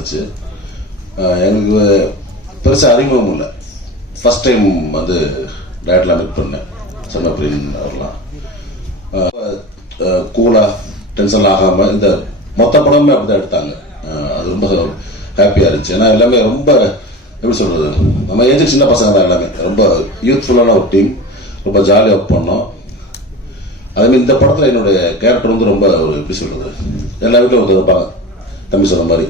இருந்துச்சு. எனக்கு பெருசாக அறிமுகம் இல்லை. ஃபர்ஸ்ட் டைம் வந்து டேரக்டர்லாம் மீட் பண்ணேன். சன்னப்பிரியன் அவர்லாம் கூலாக டென்ஷன் ஆகாமல் இந்த மொத்த படமே அப்படி தான் எடுத்தாங்க. அது ரொம்ப ஹாப்பியாக இருந்துச்சு. ஏன்னா எல்லாமே ரொம்ப எப்படி சொல்கிறது, நம்ம ஏஜ் சின்ன பசங்க தான், எல்லாமே ரொம்ப யூத்ஃபுல்லான ஒரு டீம், ரொம்ப ஜாலியாக ஒர்க் பண்ணோம். அதேமாதிரி இந்த படத்தில் என்னுடைய கேரக்டர் வந்து ரொம்ப ஒரு எப்படி சொல்கிறது, எல்லா வீட்டிலும் ஒருத்தர் இருப்பாங்க, தம்பி சொன்ன மாதிரி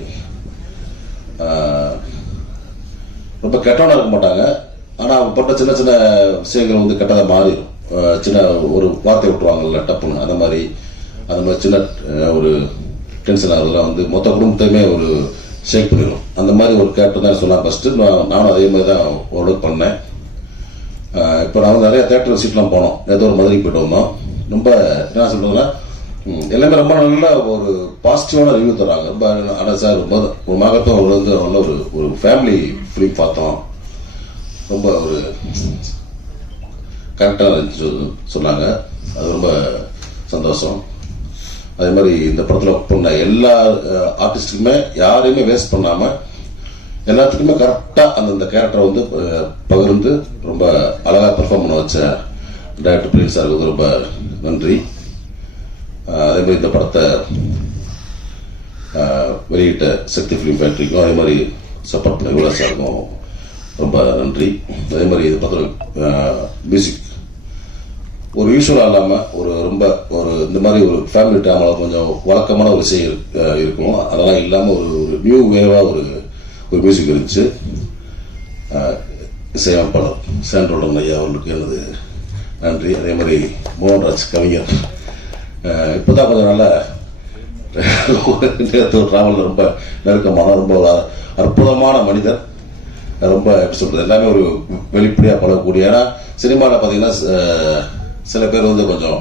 ரொம்ப கெட்டவனாக இருக்க மாட்டாங்க. ஆனால் அவங்க போட்ட சின்ன சின்ன விஷயங்கள் வந்து கெட்டதாக மாறிடும். சின்ன ஒரு வார்த்தை விட்டுருவாங்கல்ல டப்புன்னு, அந்த மாதிரி சின்ன ஒரு டென்ஷன் அதெல்லாம் வந்து மொத்த குடும்பத்தையுமே ஒரு ஷேக் பண்ணிடும். அந்த மாதிரி ஒரு கேரக்டர் தான் சொன்னாங்க ஃபஸ்ட்டு. நானும் அதே மாதிரி தான் ஒர்க் பண்ணேன். இப்போ நான் வந்து நிறைய தேட்டர் விசிட்லாம் போனோம். ஏதோ ஒரு மதுரைக்கு போய்ட்டு வந்தோம். ரொம்ப என்ன சொல்றதுன்னா, எல்லாமே ரொம்ப நல்ல ஒரு பாசிட்டிவான ரிவ்யூ தராங்க. ரொம்ப ஆனால் சார் ஒரு மகத்துவம் அவர் வந்து நல்ல ஒரு ஃபேமிலி ஃபிலிம் பார்த்தோம், ரொம்ப ஒரு கரெக்டாக இருந்துச்சு சொன்னாங்க. அது ரொம்ப சந்தோஷம். அதே மாதிரி இந்த படத்தில் ஒர்க் பண்ண எல்லா ஆர்டிஸ்ட்டுக்குமே யாரையுமே வேஸ்ட் பண்ணாமல் எல்லாத்துக்குமே கரெக்டாக அந்தந்த கேரக்டரை வந்து பகிர்ந்து ரொம்ப அழகாக பெர்ஃபார்ம் பண்ண வச்ச டைரக்டர் பிரியன் சாருக்கு ரொம்ப நன்றி. அதே மாதிரி இந்த படத்தை வெளியிட்ட சக்தி ஃபிலிம் ஃபேக்டரிக்கும் அதே மாதிரி சப்போர்ட் பண்ண யுவராஜ் சாருக்கும் ரொம்ப நன்றி. அதே மாதிரி இது படத்தில் மியூசிக் ஒரு யூஸ்வலாக இல்லாமல் ரொம்ப இந்த மாதிரி ஒரு ஃபேமிலி ட்ராமாவில் கொஞ்சம் வழக்கமான ஒரு விஷயம் இருக்கும். அதெல்லாம் இல்லாமல் ஒரு நியூ வேவாக ஒரு மியூசிக் இருந்துச்சு. இசையமைப்பாளர் சாண்டோலன் ஐயா அவர்களுக்கு எனது நன்றி. அதே மாதிரி மோகன்ராஜ் கவிஞர் இப்போ தான் கொஞ்சம் நல்ல ட்ராவலில் ரொம்ப நெருக்கமான ரொம்ப அற்புதமான மனிதர். ரொம்ப எப்படி சொல்கிறது, எல்லாமே ஒரு வெளிப்படையாக பழகக்கூடிய. ஏன்னா சினிமாவில் பார்த்தீங்கன்னா சில பேர் வந்து கொஞ்சம்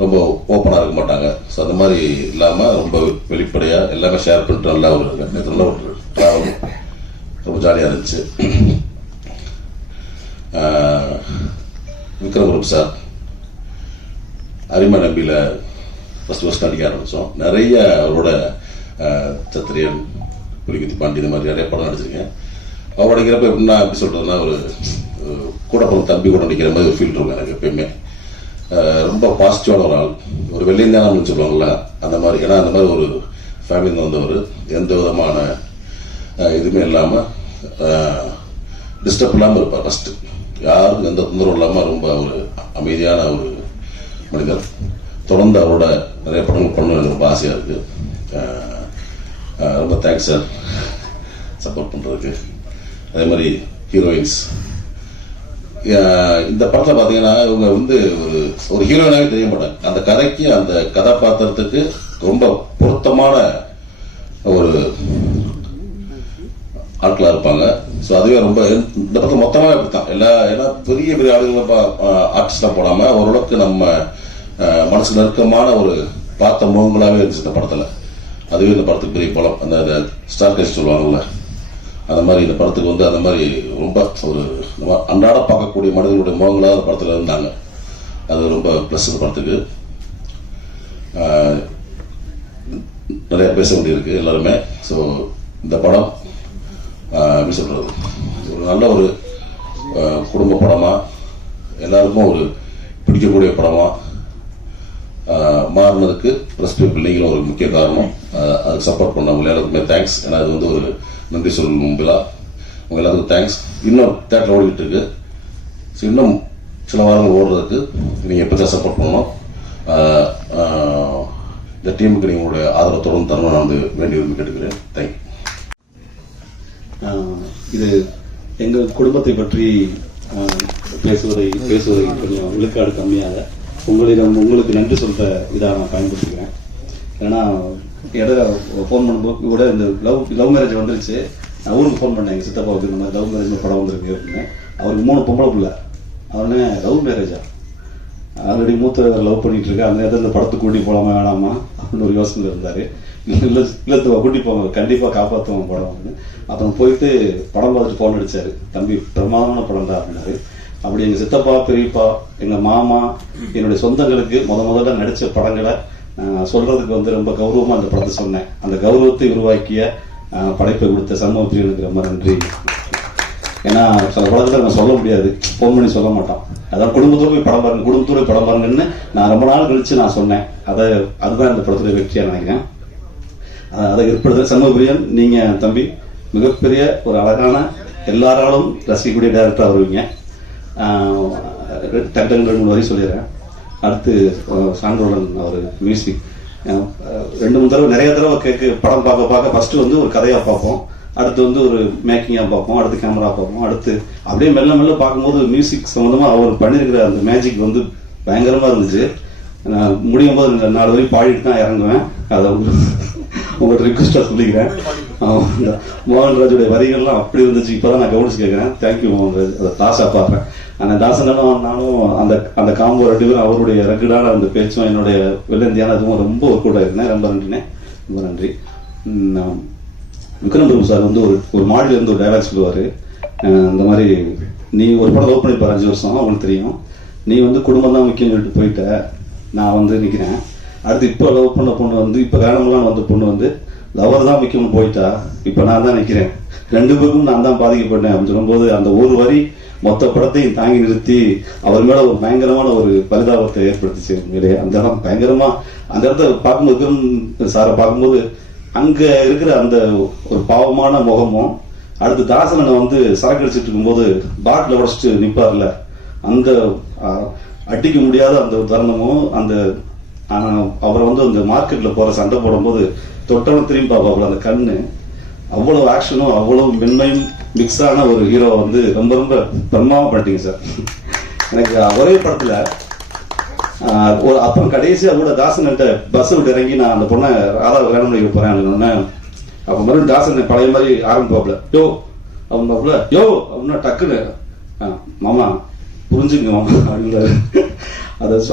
ரொம்ப ஓப்பனாக இருக்க மாட்டாங்க. ஸோ அந்த மாதிரி இல்லாமல் ரொம்ப வெளிப்படையாக எல்லாமே ஷேர் பண்ணிட்டு நல்லா ஒரு நல்ல ஒரு ட்ராவல் ரொம்ப ஜாலியாக இருந்துச்சு. விக்ரம் குரூப் சார் அரிமா நம்பியில் ஃபஸ்ட் நடிக்க ஆரம்பித்தோம். நிறைய அவரோட சத்திரியன், புலிகுத்தி பாண்டி, இந்த மாதிரி நிறைய படம் நடிச்சிருக்கேன். அவர் நடிக்கிறப்ப எப்படின்னா எப்படி சொல்கிறதுனா, ஒரு கூட பிறந்த தம்பி கூட நடிக்கிற மாதிரி ஒரு ஃபீல் இருக்கும் எனக்கு எப்பயுமே. ரொம்ப பாசிட்டிவான ஒரு ஆள், ஒரு வெள்ளைந்தானு சொல்லுவாங்கள்ல அந்த மாதிரி. ஏன்னா அந்த மாதிரி ஒரு ஃபேமிலியில் வந்தவர், எந்த விதமான இதுவுமே இல்லாமல் டிஸ்டர்ப் இல்லாமல் இருப்பார். ஃபஸ்ட்டு யாருக்கும் எந்த தொந்தரவும் இல்லாமல் ரொம்ப ஒரு அமைதியான ஒரு மனிதர். தொடர்ந்து அவரோட நிறைய படங்கள் பண்ணணும் எனக்கு ரொம்ப ஆசையாக இருக்குது. ரொம்ப தேங்க்ஸ் சார் சப்போர்ட் பண்ணுறதுக்கு. அதே மாதிரி ஹீரோயின்ஸ் இந்த படத்தில் பார்த்தீங்கன்னா இவங்க வந்து ஒரு ஹீரோயினாகவே தெரிய மாட்டாங்க. அந்த கதைக்கு அந்த கதாபாத்திரத்துக்கு ரொம்ப பொருத்தமான ஒரு ஆட்களாக இருப்பாங்க. ஸோ அதுவே ரொம்ப இந்த படத்தில் மொத்தமாக இப்படித்தான் ஏன்னா பெரிய பெரிய ஆளுகளை ஆர்டிஸ்டாக போடாமல் ஓரளவுக்கு நம்ம மனசு நெருக்கமான ஒரு பார்த்த முகங்களாகவே இருந்துச்சு இந்த படத்தில். அதுவே இந்த படத்துக்கு பெரிய பலம். அந்த ஸ்டார் கேஸ்ட் சொல்லுவாங்கல்ல, அந்த மாதிரி இந்த படத்துக்கு வந்து அந்த மாதிரி ரொம்ப ஒரு நம்ம அன்றாட பார்க்கக்கூடிய மனிதர்களுடைய முகங்களாக அந்த படத்தில் இருந்தாங்க. அது ரொம்ப ப்ளஸ் இந்த படத்துக்கு. நிறைய பேச வேண்டியிருக்கு எல்லாருமே. ஸோ இந்த படம் எப்படி சொல்கிறது, ஒரு நல்ல ஒரு குடும்ப படமாக எல்லாருக்கும் ஒரு பிடிக்கக்கூடிய படமாக மாறினதுக்கு ப்ரெஸ் பிள்ளைங்களும் ஒரு முக்கிய காரணம். அதுக்கு சப்போர்ட் பண்ணவங்க எல்லாருக்குமே தேங்க்ஸ். ஏன்னா அது வந்து ஒரு நன்றி சொல்லும் மும்பிலா உங்க எல்லாத்துக்கும் தேங்க்ஸ். இன்னும் தேட்டர் ஓடிக்கிட்டு இருக்கு. ஸோ இன்னும் சில வாரங்கள் ஓடுறதுக்கு நீங்கள் எப்போ தான் சப்போர்ட் பண்ணணும். இந்த டீமுக்கு நீங்களுடைய ஆதரவு தொடர்ந்து தரணும் நான் வந்து வேண்டி விரும்பி கேட்டுக்கிறேன். தேங்க்யூ. இது எங்கள் குடும்பத்தை பற்றி பேசுவதை கொஞ்சம் விழுக்காடு கம்மியாக உங்களுக்கு நன்றி சொல்ற இதாக நான் பயன்படுத்திக்கிறேன். ஏன்னா இடையில ஃபோன் பண்ணும்போது கூட இந்த லவ் மேரேஜ் வந்துருச்சு. நான் ஊருக்கு ஃபோன் பண்ணேன், எங்கள் சித்தப்பாவுக்கு இந்த மாதிரி லவ் மேரேஜ் படம் வந்திருக்கு அப்படின்னு. அவருக்கு 3 பொம்பளை பிள்ளை. அவனே லவ் மேரேஜா, ஆல்ரெடி மூத்த லவ் பண்ணிட்டு இருக்கேன், அந்த நேரத்தில் இந்த படத்துக்கு கூட்டி போகலாமா வேணாமா அப்படின்னு ஒரு யோசனை இருந்தார். இல்லத்துவா கூட்டி போங்க, கண்டிப்பாக காப்பாற்றுவோம் படம் அப்படின்னு. அப்புறம் போயிட்டு படம் பார்த்துட்டு ஃபோன் அடிச்சாரு, தம்பி பிரமாதமான படம் தான் அப்படின்னாரு. அப்படி எங்கள் சித்தப்பா, பெரியப்பா, எங்கள் மாமா, என்னுடைய சொந்தங்களுக்கு முதல்ல நடித்த படங்களை சொல்றதுக்கு வந்து ரொம்ப கௌரவமாக அந்த படத்தை சொன்னேன். அந்த கௌரவத்தை உருவாக்கிய படைப்பை கொடுத்த சண்முகப்பிரியனுக்கு ரொம்ப நன்றி. ஏன்னா சில படத்தில் நான் சொல்ல முடியாது, ஃபோன் பண்ணி சொல்ல மாட்டோம். அதான் குடும்பத்தோடு போய் படம் பாருங்க, குடும்பத்தோடு போய் படம் பாருங்கன்னு நான் ரொம்ப நாள் கழிச்சு நான் சொன்னேன். அதுதான் இந்த படத்துடைய வெற்றியாக நினைக்கிறேன். அதை ஏற்படுத்த சண்முகப்பிரியன், நீங்கள் தம்பி மிகப்பெரிய ஒரு அழகான எல்லாராலும் ரசிக்கக்கூடிய டைரக்டராக வருவீங்க. டக்கு 2-3 வரை சொல்லிடுறேன். அடுத்து சான்றோடன் அவர் மியூசிக் 2-3 தடவை நிறைய தடவை படம் பார்க்க ஃபர்ஸ்ட் வந்து ஒரு கதையாக பார்ப்போம், அடுத்து வந்து ஒரு மேக்கிங்காக பார்ப்போம், அடுத்து கேமரா பார்ப்போம், அடுத்து அப்படியே மெல்ல மெல்ல பார்க்கும்போது மியூசிக் சம்மந்தமாக அவர் பண்ணியிருக்கிற அந்த மேஜிக் வந்து பயங்கரமாக இருந்துச்சு. நான் முடியும் போது 4 வரை பாடிட்டு தான் இறங்குவேன். அதை உங்கள்கிட்ட ரிக்வஸ்டாக சொல்லிக்கிறேன். மோகன்ராஜுடைய வரிகள்லாம் அப்படி இருந்துச்சு. இப்போ தான் நான் கவனிச்சு கேட்குறேன். தேங்க்யூ மோகன்ராஜ். அதை தாசா பார்க்குறேன். அந்த தாசனும் நானும் அந்த காம்போ 2 பேரும் அவருடைய ரெகுலரான அந்த பேச்சும் என்னுடைய வெள்ளந்தியான அதுவும் ரொம்ப ஒர்க் அவுட் ஆயிருந்தேன். ரொம்ப நன்றினே, ரொம்ப நன்றி. விக்ரம் பிரபு சார் வந்து ஒரு மாடல இருந்து ஒரு டைலாக் சொல்லுவார். இந்த மாதிரி நீ ஒரு படம் லவ் பண்ணிப்பார் 5 வருஷம், அவங்களுக்கு தெரியும். நீ வந்து குடும்பம் தான் முக்கியம் சொல்லிட்டு போயிட்ட, நான் வந்து நிற்கிறேன். அடுத்து இப்போ லவ் பண்ண பொண்ணு வந்து இப்போ வேணமெல்லாம் வந்த பொண்ணு வந்து லவர் தான் முக்கியம்னு போயிட்டா, இப்போ நான் தான் நிற்கிறேன், 2 பேருக்கும் நான் தான் பாதிக்கப்பட்டேன் அப்படின்னு சொல்லும்போது அந்த ஒரு வரி மொத்த படத்தையும் தாங்கி நிறுத்தி அவர் மேல ஒரு பயங்கரமான ஒரு பரிதாபத்தை ஏற்படுத்திச்சு. அந்த இடம் பயங்கரமா, அந்த இடத்த பார்க்கும்போது விக்ரம் சாரை பார்க்கும்போது அங்க இருக்கிற அந்த ஒரு பாவமான முகமும், அடுத்து தாசனனை வந்து சரக்கு அடிச்சிட்டு இருக்கும்போது பாட்டில உடச்சிட்டு நிப்பார்ல, அந்த அடிக்க முடியாத அந்த தருணமும், அந்த அவரை வந்து அந்த மார்க்கெட்ல போற சண்டை போடும்போது தொட்டவன் திரும்பி பார்ப்பாப்புல அந்த கண்ணு, அவ்வளவு ஆக்ஷனும் அவ்வளவு மென்மையும் மிக்ஸ் ஆன ஒரு ஹீரோ வந்து ரொம்ப ரொம்ப பிரமாதமா பண்ணிட்டீங்க சார். எனக்கு ஒரே படத்துல அப்புறம் கடைசியா கூட தாசன்கிட்ட பஸ் விட்டு இறங்கி நான் அந்த பொண்ணை ராதா கல்யாணம் பண்ணி போறேன். அப்ப மறுபடியும் தாசன் பழைய மாதிரி ஆரம்பிப்பாப்புல, யோ அவங்க யோ அப்படின்னா டக்குன்னு மாமா புரிஞ்சுங்க மாமா அப்படின்றாரு.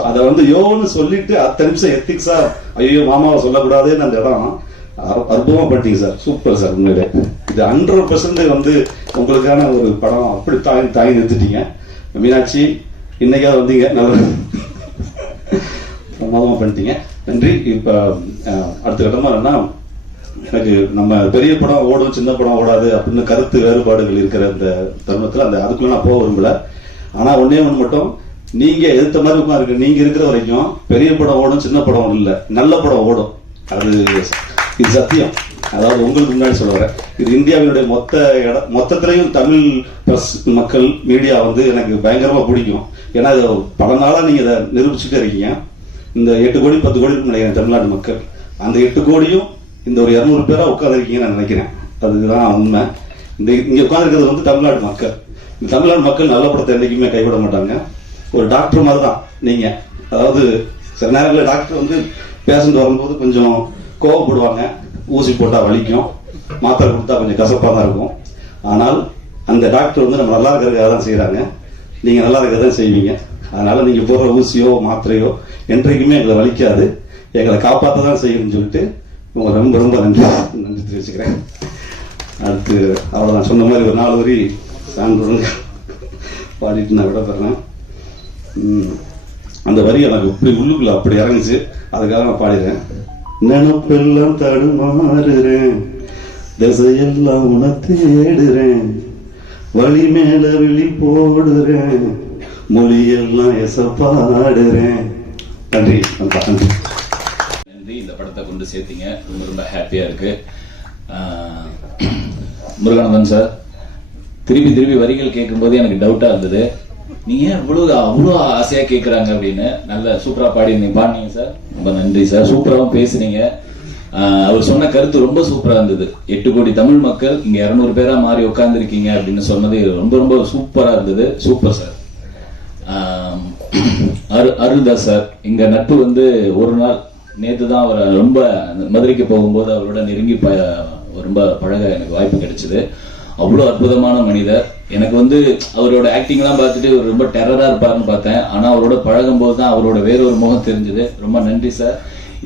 அதை வந்து யோன்னு சொல்லிட்டு 10 நிமிஷம் எத்திக்ஸா ஐயோ மாமாவை சொல்லக்கூடாதுன்னு அந்த இடம் அற்புதமா பண்ணிட்டீங்க சார். Super sir. உண்மையிலே இது 100% வந்து உங்களுக்கான ஒரு படம். அப்படி தாங்கி நிறுத்திட்டீங்க. மீனாட்சி இன்னைக்காவது வந்தீங்க, நல்ல பிரமாதமா பண்ணிட்டீங்க. நன்றி. இப்ப அடுத்த கட்டமா என்னன்னா, எனக்கு நம்ம பெரிய படம் ஓடும் சின்ன படம் ஓடாது அப்படின்னு கருத்து வேறுபாடுகள் இருக்கிற இந்த தருணத்துல அதுக்குள்ள நான் போக விரும்பல. ஆனா ஒன்னே ஒண்ணு மட்டும், நீங்க எதிர்த்த மாதிரி உட்கார்ந்து நீங்க இருக்கிற வரைக்கும் பெரிய படம் ஓடும் சின்ன படம் இல்ல, நல்ல படம் ஓடும். அது இது சத்தியம். அதாவது உங்களுக்கு முன்னாடி சொல்ல வரேன், இது இந்தியாவினுடைய மொத்தத்திலையும் தமிழ் பிரஸ் மக்கள் மீடியா வந்து எனக்கு பயங்கரமா பிடிக்கும். ஏன்னா இது பல நாளா நீங்க இதை நிரூபிச்சுட்டே இருக்கீங்க. இந்த 8 கோடி 10 கோடி நினைக்கிறேன் தமிழ்நாட்டு மக்கள். அந்த 8 கோடியும் இந்த ஒரு 200 பேரா உட்கார்ந்துருக்கீங்கன்னு நான் நினைக்கிறேன். அதுதான் உண்மை. இங்க உட்கார்ந்துருக்கிறது வந்து தமிழ்நாடு மக்கள். இந்த தமிழ்நாடு மக்கள் நல்ல படத்தை என்னைக்குமே கைவிட மாட்டாங்க. ஒரு டாக்டர் மாதிரி தான் நீங்க. அதாவது சில நேரங்களில் டாக்டர் வந்து பேஷண்ட் வரும்போது கொஞ்சம் கோவப்படுவாங்க, ஊசி போட்டா வலிக்கும், மாத்திரை கொடுத்தா கொஞ்சம் கசப்பாக தான் இருக்கும். ஆனால் அந்த டாக்டர் வந்து நம்ம நல்லா இருக்கிறதுக்காக தான் செய்யறாங்க. நீங்க நல்லா இருக்கிறதான் செய்வீங்க. அதனால நீங்க போடுற ஊசியோ மாத்திரையோ என்றைக்குமே எங்களை வலிக்காது, எங்களை காப்பாற்ற தான் செய்யணும்னு சொல்லிட்டு உங்க ரொம்ப ரொம்ப நன்றி தெரிவிச்சுக்கிறேன். அடுத்து அவ்வளவுதான். சொன்ன மாதிரி ஒரு 4 வரி சான்று பாடிட்டு நான் விட பெறேன். அந்த வரி எனக்கு இப்படி உள்ளுக்குள்ள அப்படி இறங்குச்சு, அதுக்காக நான் பாடிடுறேன். நினப்பெல்லாம் தடுமாறுறேன், திசையெல்லாம் உன தேடுறேன், வழி மேல விழி போடுறேன், மொழியெல்லாம் எசப்பாடுறேன். நன்றி நன்றி. இந்த படத்தை கொண்டு சேர்த்தீங்க, ரொம்ப ரொம்ப ஹாப்பியா இருக்கு. முருகானந்தன் சார் திருப்பி வரிகள் கேட்கும் போது எனக்கு டவுட்டா இருந்தது, நீங்க அவ்வளவு ஆசையா கேட்கறாங்க அப்படின்னு. நல்ல சூப்பரா பாடினீங்க சார். ரொம்ப நன்றி சார். சூப்பராகவும் பேசுனீங்க. அவர் சொன்ன கருத்து ரொம்ப சூப்பரா இருந்தது. 8 கோடி தமிழ் மக்கள் இங்க 200 பேரா மாறி உட்கார்ந்து இருக்கீங்க அப்படின்னு சொன்னது ரொம்ப ரொம்ப சூப்பரா இருந்தது. Super sir. அருள்தாஸ் சார், எங்க நட்பு வந்து ஒரு நாள் நேத்து தான் அவர் ரொம்ப மதுரைக்கு போகும்போது அவரோட நெருங்கி ரொம்ப பழக எனக்கு வாய்ப்பு கிடைச்சது. அவ்வளோ அற்புதமான மனிதர். எனக்கு வந்து அவரோட ஆக்டிங் எல்லாம் பார்த்துட்டு ரொம்ப டெரரா இருப்பாருன்னு பார்த்தேன். ஆனா அவரோட பழகும் போது தான் அவரோட வேறொரு முகம் தெரிஞ்சது. ரொம்ப நன்றி சார்.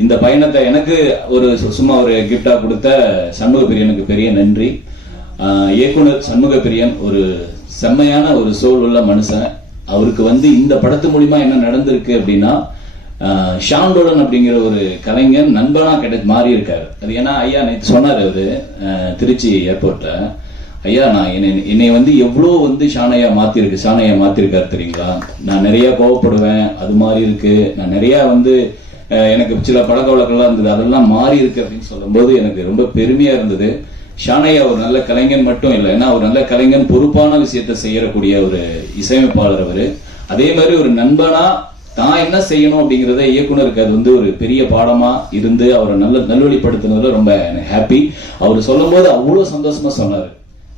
இந்த பயணத்தை எனக்கு ஒரு சும்மா ஒரு கிஃப்டா கொடுத்த சண்முகப்பிரியனுக்கு பெரிய நன்றி. இயக்குனர் சண்முகப்பிரியன் ஒரு செம்மையான ஒரு சோல் உள்ள மனுஷன். அவருக்கு வந்து இந்த படத்து மூலியமா என்ன நடந்திருக்கு அப்படின்னா, ஷாண்டோடன் அப்படிங்கிற ஒரு கலைஞர் நண்பனா மாறி இருக்காரு. அது ஏன்னா ஐயா நேற்று சொன்னார் அவரு திருச்சி ஏர்போர்ட்ல, ஐயா நான் என்னை வந்து எவ்வளோ வந்து ஷானையா மாத்திருக்காரு தெரியுங்களா. நான் நிறைய கோவப்படுவேன், அது மாதிரி இருக்கு. நான் நிறைய வந்து எனக்கு சில பழக்க வழக்கம்லாம் இருந்தது, அதெல்லாம் மாறி இருக்கு அப்படின்னு சொல்லும்போது எனக்கு ரொம்ப பெருமையா இருந்தது. ஷானையா ஒரு நல்ல கலைஞன் மட்டும் இல்லை, ஏன்னா ஒரு நல்ல கலைஞன் பொறுப்பான விஷயத்த செய்யக்கூடிய ஒரு இசையமைப்பாளர் அவரு. அதே மாதிரி ஒரு நண்பனா தான் என்ன செய்யணும் அப்படிங்கிறத இயக்குனருக்கு அது வந்து ஒரு பெரிய பாடமா இருந்து அவரை நல்வழிப்படுத்தினதுல ரொம்ப ஹாப்பி. அவர் சொல்லும் போது அவ்வளவு சந்தோஷமா சொன்னாரு.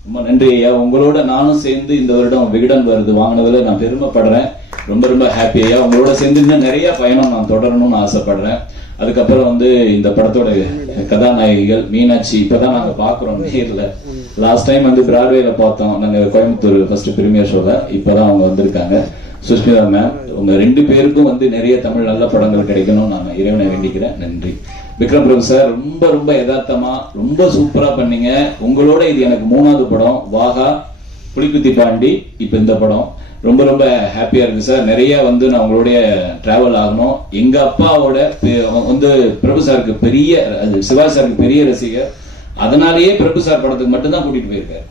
ரொம்ப நன்றி ஐயா. உங்களோட நானும் சேர்ந்து இந்த வருடம் விகடன் வருது வாங்கினதுல நான் பெருமைப்படுறேன். ரொம்ப ரொம்ப ஹாப்பி ஐயா. உங்களோட சேர்ந்து இன்னும் நிறைய பயணம் நான் தொடரணும்னு ஆசைப்படுறேன். அதுக்கப்புறம் வந்து இந்த படத்தோட கதாநாயகிகள் மீனாட்சி இப்பதான் நாங்க பாக்குறோம் நேர்ல. லாஸ்ட் டைம் வந்து பிராட்வேல பார்த்தோம் நாங்க கோயம்புத்தூர் ஃபர்ஸ்ட் பிரீமியர் ஷோல. இப்பதான் அவங்க வந்திருக்காங்க. சுஷ்மிதா மேம், உங்க 2 பேருக்கும் வந்து நிறைய தமிழ் நல்ல படங்கள் கிடைக்கணும் நான் இறைவனை வேண்டிக்கிறேன். நன்றி. விக்ரம் பிரபு சார் ரொம்ப ரொம்ப யதார்த்தமா ரொம்ப சூப்பரா பண்ணீங்க. உங்களோட இது எனக்கு 3வது படம். வாகா, புலிக்குத்தி பாண்டி, இப்ப இந்த படம். ரொம்ப ரொம்ப ஹாப்பியா இருக்கு சார். நிறைய வந்து நான் உங்களுடைய டிராவல் ஆகணும். எங்க அப்பாவோட வந்து பிரபு சாருக்கு பெரிய, சிவாஜி சாருக்கு பெரிய ரசிகர். அதனாலேயே பிரபு சார் படத்துக்கு மட்டும்தான் கூட்டிட்டு போயிருக்காரு.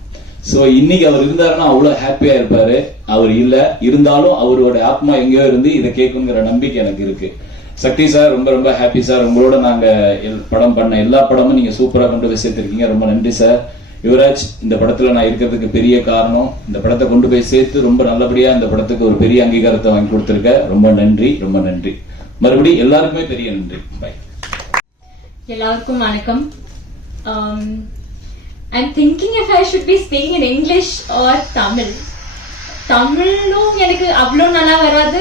சோ இன்னைக்கு அவர் இருந்தாருன்னா அவ்வளவு ஹாப்பியா இருப்பாரு. அவர் இல்ல இருந்தாலும் அவரோட ஆத்மா எங்கேயோ இருந்து இதை கேட்குங்கிற நம்பிக்கை எனக்கு இருக்கு. சக்தி சார் ரொம்ப ரொம்ப ஹாப்பி சார். உங்களோட நாங்க படம் பண்ண எல்லா படமும் நீங்க சூப்பரா கொண்டு போய் சேர்த்திருக்கீங்க. ரொம்ப நன்றி சார். யுவராஜ், இந்த படத்துல நான் இருக்கிறதுக்கு பெரிய காரணம் இந்த படத்தை கொண்டு போய் சேர்த்து ரொம்ப நல்லபடியா இந்த படத்துக்கு ஒரு பெரிய அங்கீகாரத்தை வாங்கி கொடுத்திருக்க. ரொம்ப நன்றி, ரொம்ப நன்றி. மறுபடியும் எல்லாருக்குமே பெரிய நன்றி. பை. எல்லாருக்கும் வணக்கம். I'm thinking if I should be speaking in English or Tamil. தமிழும் எனக்கு அவ்வளோ நல்லா வராது.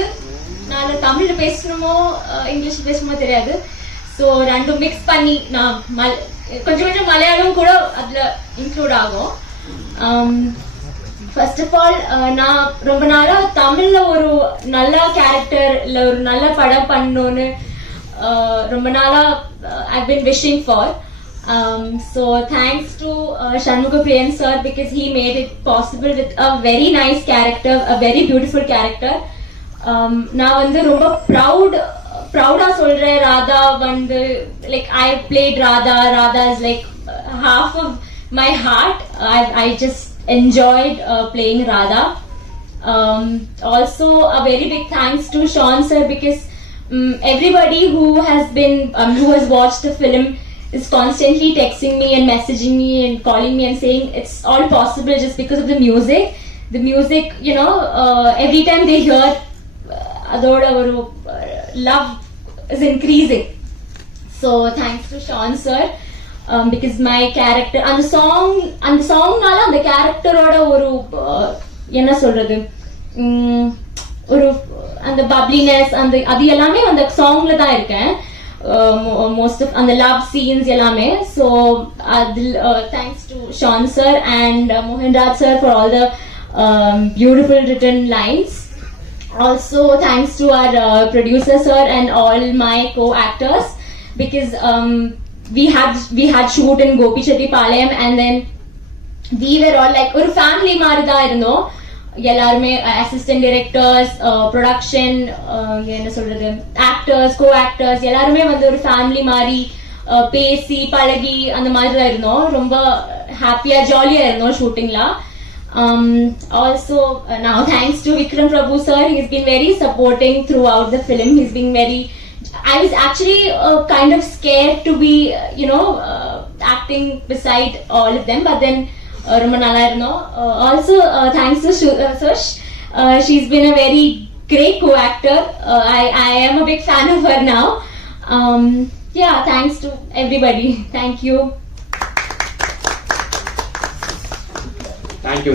நான் தமிழ்ல பேசணுமோ இங்கிலீஷ் பேசணுமோ தெரியாது. ஸோ ரெண்டும் மிக்ஸ் பண்ணி நான் கொஞ்சம் கொஞ்சம் மலையாளம் கூட அதுல இன்க்ளூட் ஆகும். ஃபர்ஸ்ட் ஆஃப் ஆல் நான் ரொம்ப நாளா தமிழ்ல ஒரு நல்ல கேரக்டர் இல்ல ஒரு நல்ல படம் பண்ணணும்னு ரொம்ப நாளா I've been wishing for. So thanks to Shanmuga Priyan sir because he made it possible with a very nice character, a very beautiful character. நான் வந்து ரொம்ப ப்ரௌடா சொல்றேன். ராதா வந்து like I played Radha is like half of my heart. I just enjoyed playing Radha. Also a very big thanks to Sean sir because everybody who has watched the film is constantly texting me and messaging me and calling me and saying it's all possible just because of the music. The music, you know, every time they hear adoda oru love is increasing. So thanks to Sean sir because my character and the song nala and the character oda oru enna solradhu oru and the bubbliness and the adu ellame and the song la da iruken. Most of and the love scenes ellame. So thanks to Sean sir and Mohan Raj sir for all the beautiful written lines. Also thanks to our producer sir and all my co-actors because we had shoot in Gopichetipalayam and then we were all like ஒரு family மாதிரி தான் இருந்தோம். எல்லாருமே assistant directors, production, என்ன சொல்றது, actors, co actors எல்லாருமே வந்து ஒரு ஃபேமிலி மாதிரி பேசி பழகி அந்த மாதிரி தான் இருந்தோம். ரொம்ப ஹாப்பியா ஜாலியா இருந்தோம் ஷூட்டிங்ல. Also now thanks to Vikram Prabhu sir, he's been very supporting throughout the film. He's been very, I was actually kind of scared to be acting beside all of them, but then ரொம்ப நல்லா இருந்தோம். Also thanks to Sush, she's been a very great co-actor. I am a big fan of her now. Yeah, thanks to everybody. Thank you.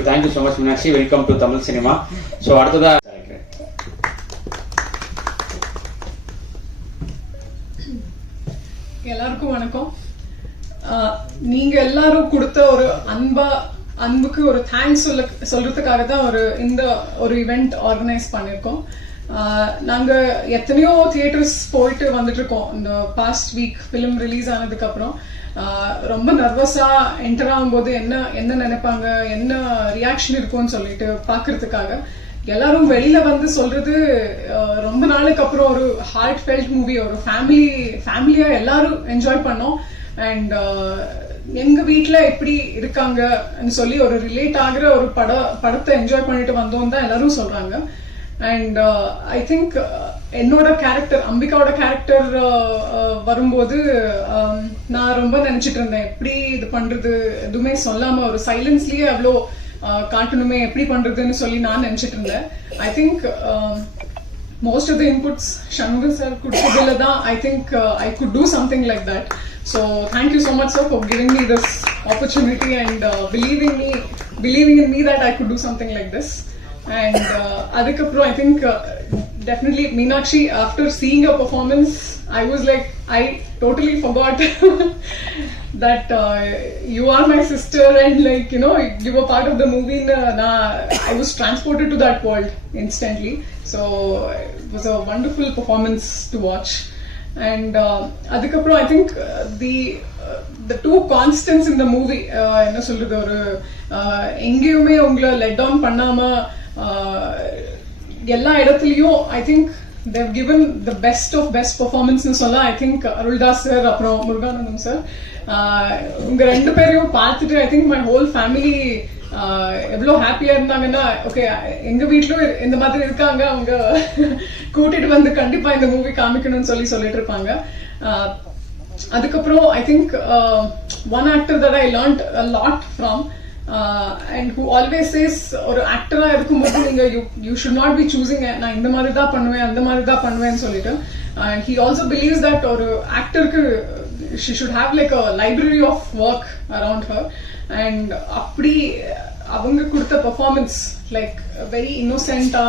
Thank you so much Meenakshi. Welcome to Tamil cinema. So அடுத்ததா எல்லாருக்கும் வணக்கம். நீங்க எல்லாரும் கொடுத்த ஒரு அன்புக்கு ஒரு thanks சொல்றதுக்காக தான் இந்த ஒரு இவெண்ட் ஆர்கனைஸ் பண்ணிருக்கோம். நாங்க எத்தனையோ தியேட்டர்ஸ் போயிட்டு வந்துட்டு இருக்கோம். இந்த பாஸ்ட் வீக் பிலிம் ரிலீஸ் ஆனதுக்கு அப்புறம் ரொம்ப நர்வஸா என்டர் ஆகும்போது என்ன நினைப்பாங்க, என்ன ரியாக்ஷன் இருக்கும்னு சொல்லிட்டு பாக்குறதுக்காக எல்லாரும் வெளியில வந்து சொல்றது ரொம்ப நாளுக்கு அப்புறம் ஒரு ஹார்ட் ஃபெல்ட் மூவி, ஒரு ஃபேமிலியா எல்லாரும் என்ஜாய் பண்ணோம். அண்ட் எங்க வீட்டுல எப்படி இருக்காங்கன்னு சொல்லி ஒரு ரிலேட் ஆகுற ஒரு படத்தை என்ஜாய் பண்ணிட்டு வந்தோம் தான் எல்லாரும் சொல்றாங்க. அண்ட் ஐ திங்க் என்னோட கேரக்டர், அம்பிகாவோட கேரக்டர் வரும்போது நான் ரொம்ப நினைச்சிட்டு இருந்தேன் எப்படி இது பண்றது, எதுவுமே சொல்லாம ஒரு சைலன்ஸ்லயே அவ்வளோ காட்டணுமே, எப்படி பண்றதுன்னு சொல்லி நான் நினைச்சிட்டு இருந்தேன். I think most of the inputs Shanmugam sir கொடுத்ததுல தான் I think I could do something like that. So thank you so much, sir, for giving me this opportunity and believing in me that I could do something like this. And adukapro I think definitely Meenakshi, after seeing your performance, I was like, I totally forgot that you are my sister, and like, you know, you were part of the movie. I was transported to that world instantly. So it was a wonderful performance to watch. And adukapro I think the two constants in the movie, enna solrudhu, oru engeyume ungala let down pannama ella idathiliyum I think they've given the best of best performance nu solla. I think Aruldas sir apro Muruganandam sir unga rendu periyum paathuட்டு I think my whole family எவ்வளோ ஹாப்பியா இருந்தாங்கன்னா, okay எங்க வீட்லயும் இந்த மாதிரி இருக்காங்க, அவங்க கூட்டிட்டு வந்து கண்டிப்பா இந்த மூவி காமிக்கணும்னு சொல்லிட்டு இருப்பாங்க. அதுக்கப்புறம் I think one actor that I learned a lot from and who always says ஒரு ஆக்டரா இருக்கும்போது நீங்க you should not be choosing நான் இந்த மாதிரி தான் பண்ணுவேன் அந்த மாதிரி தான் பண்ணுவேன்னு சொல்லிட்டு. And he also believes that ஒரு ஆக்டருக்கு she should have like a library of work around her. And அப்படி அவங்க கொடுத்த பெர்ஃபார்மன்ஸ் லைக் வெரி இன்னோசென்ட்டா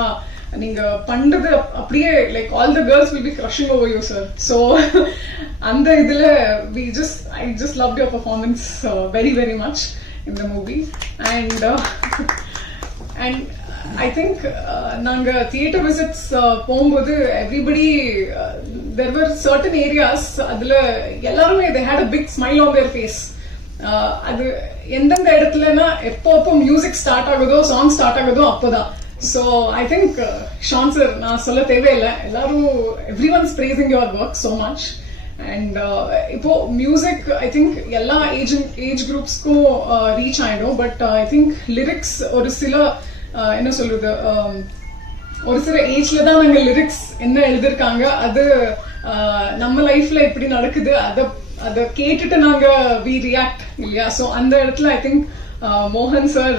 நீங்க பண்றது அப்படியே like all the girls will be crushing over you sir. So அந்த இதுல I just love your performance very very much in the movie. And I think நாங்க theatre visits போகும்போது everybody there were certain areas, அதுல எல்லாருமே they had a big smile on their face. அது எந்தெந்த இடத்துலனா எப்போ மியூசிக் ஸ்டார்ட் ஆகுதோ, song start ஆகுதோ அப்போதான். So I think Shaan sir நான் சொல்ல தேவையில்லை, எல்லாரும் everyone's praising your work so much. And இப்போ மியூசிக் ஐ திங்க் எல்லா ஏஜ் குரூப்ஸ்க்கும் ரீச் ஆயிடும். பட் ஐ திங்க் லிரிக்ஸ் ஒரு சில என்ன சொல்றது, ஒரு சில ஏஜ்ல தான் நாங்க லிரிக்ஸ் என்ன எழுதிருக்காங்க, அது நம்ம லைஃப்ல எப்படி நடக்குது அதை கேட்டுட்டு நாங்க வி ரியாக்ட் இல்லையா. ஸோ அந்த இடத்துல ஐ திங்க் மோகன் சார்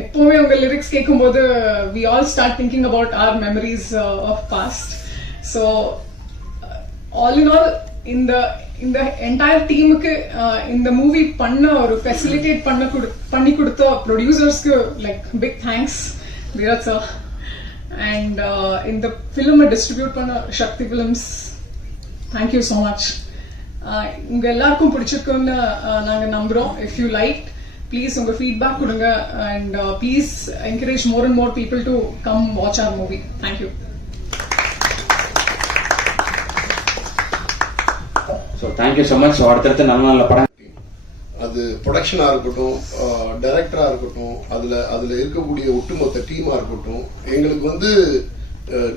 எப்பவுமே உங்க லிரிக்ஸ் கேட்கும்போது we all start thinking about our memories of past. So all in all இந்த என்டையர் டீமுக்கு இந்த மூவி பண்ண ஒரு ஃபெசிலிட்டேட் பண்ணி கொடுத்த ப்ரொடியூசர்ஸ்க்கு like big thanks Virat sir. And இந்த ஃபிலிமை டிஸ்ட்ரிபியூட் பண்ண Sakthi films, thank you so much. உங்க எல்லாருக்கும் பிடிச்சிருக்குன்னு நாங்க நம்புறோம். இஃப் யூ லைக் ப்ளீஸ் உங்க ஃபீட்பேக் கொடுங்க. And please encourage more and more people to come watch our movie. Thank you. So thank you so much. அடுத்தடுத்து நல்ல நல்ல படம், அது ப்ரொடக்ஷனா இருக்கட்டும், டைரக்டரா இருக்கட்டும், அதுல இருக்கக்கூடிய ஒட்டுமொத்த டீமா இருக்கட்டும், எங்களுக்கு வந்து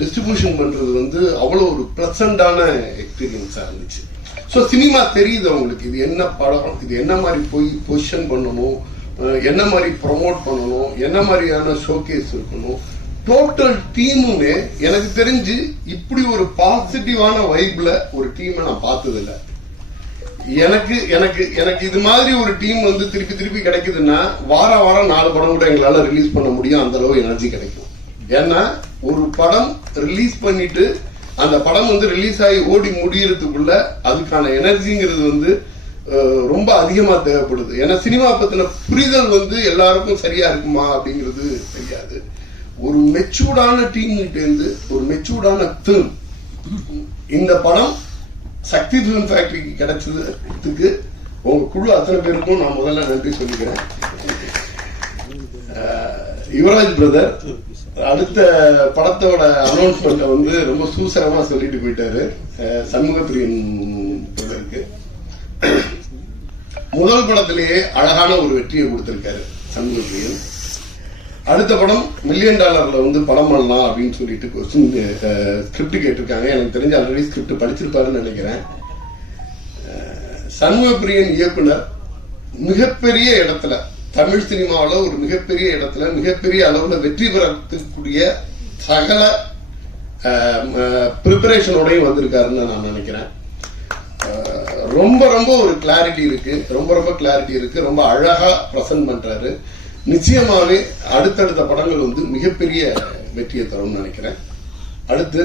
டிஸ்ட்ரிபியூஷன் பண்றது வந்து அவ்வளவு ஒரு பிளசண்டான எக்ஸ்பீரியன்ஸா இருந்துச்சு. ஸோ சினிமா தெரியுது அவங்களுக்கு, இது என்ன படம், இது என்ன மாதிரி போய் பொசிஷன் பண்ணணும், என்ன மாதிரி ப்ரொமோட் பண்ணணும், என்ன மாதிரியான ஷோகேஸ் இருக்கணும். டோட்டல் டீமுமே எனக்கு தெரிஞ்சு இப்படி ஒரு பாசிட்டிவான வைப்ல ஒரு டீமை நான் பார்த்தது இல்லை. எனக்கு எனக்கு எனக்கு இது மாதிரி ஒரு டீம் வந்து திருப்பி திருப்பி கிடைக்குதுன்னா வாரம் 4 படம் கூட எங்களால ரிலீஸ் பண்ண முடியும், அந்த அளவு எனர்ஜி கிடைக்கும். ஏன்னா ஒரு படம் ரிலீஸ் பண்ணிட்டு அந்த படம் வந்து ரிலீஸ் ஆகி ஓடி முடியறதுக்குள்ள அதுக்கான எனர்ஜிங்கிறது வந்து ரொம்ப அதிகமா தேவைப்படுது. ஏன்னா சினிமா பத்தின புரிதல் வந்து எல்லாருக்கும் சரியா இருக்குமா அப்படிங்கிறது தெரியாது. ஒரு மெச்சூர்டான டீம் கிட்ட இருந்து ஒரு மெச்சூர்டான பிலிம், இந்த படம் சக்தி பிலிம் ஃபேக்டரிக்கு கிடைச்சதுக்கு உங்க குழு அத்தனை பேருக்கும் நான் முதல்ல நன்றி சொல்லிக்கிறேன். யுவராஜ் பிரதர் அடுத்த படத்தோட அனௌன்ஸ்மெண்ட் வந்து ரொம்ப சூசகமா சொல்லிட்டு போயிட்டாரு. சண்முகப்பிரியன் பிரதருக்கு முதல் படத்திலேயே அழகான ஒரு வெற்றியை கொடுத்திருக்காரு சண்முகப்பிரியன். அடுத்த படம் $1 மில்லியன் வந்து படம் பண்ணலாம் அப்படின்னு சொல்லிட்டு கொஸ்டின் ஸ்கிரிப்ட் கேட்டிருக்காங்க. எனக்கு தெரிஞ்ச ஆல்ரெடி ஸ்கிரிப்ட் படிச்சிருப்பாருன்னு நினைக்கிறேன். சண்முகப்பிரியன் இயக்குனர் மிகப்பெரிய இடத்துல, தமிழ் சினிமாவில் ஒரு மிகப்பெரிய இடத்துல மிகப்பெரிய அளவுல வெற்றி பெறக்கூடிய சகல ப்ரிப்பரேஷனோடையும் வந்திருக்காருன்னு நான் நினைக்கிறேன். ரொம்ப ரொம்ப ஒரு கிளாரிட்டி இருக்கு, ரொம்ப கிளாரிட்டி இருக்கு, ரொம்ப அழகா பிரசன்ட் பண்றாரு. நிச்சயமாவே அடுத்தடுத்த படங்கள் வந்து மிகப்பெரிய வெற்றியை தரும்னு நினைக்கிறேன். அடுத்து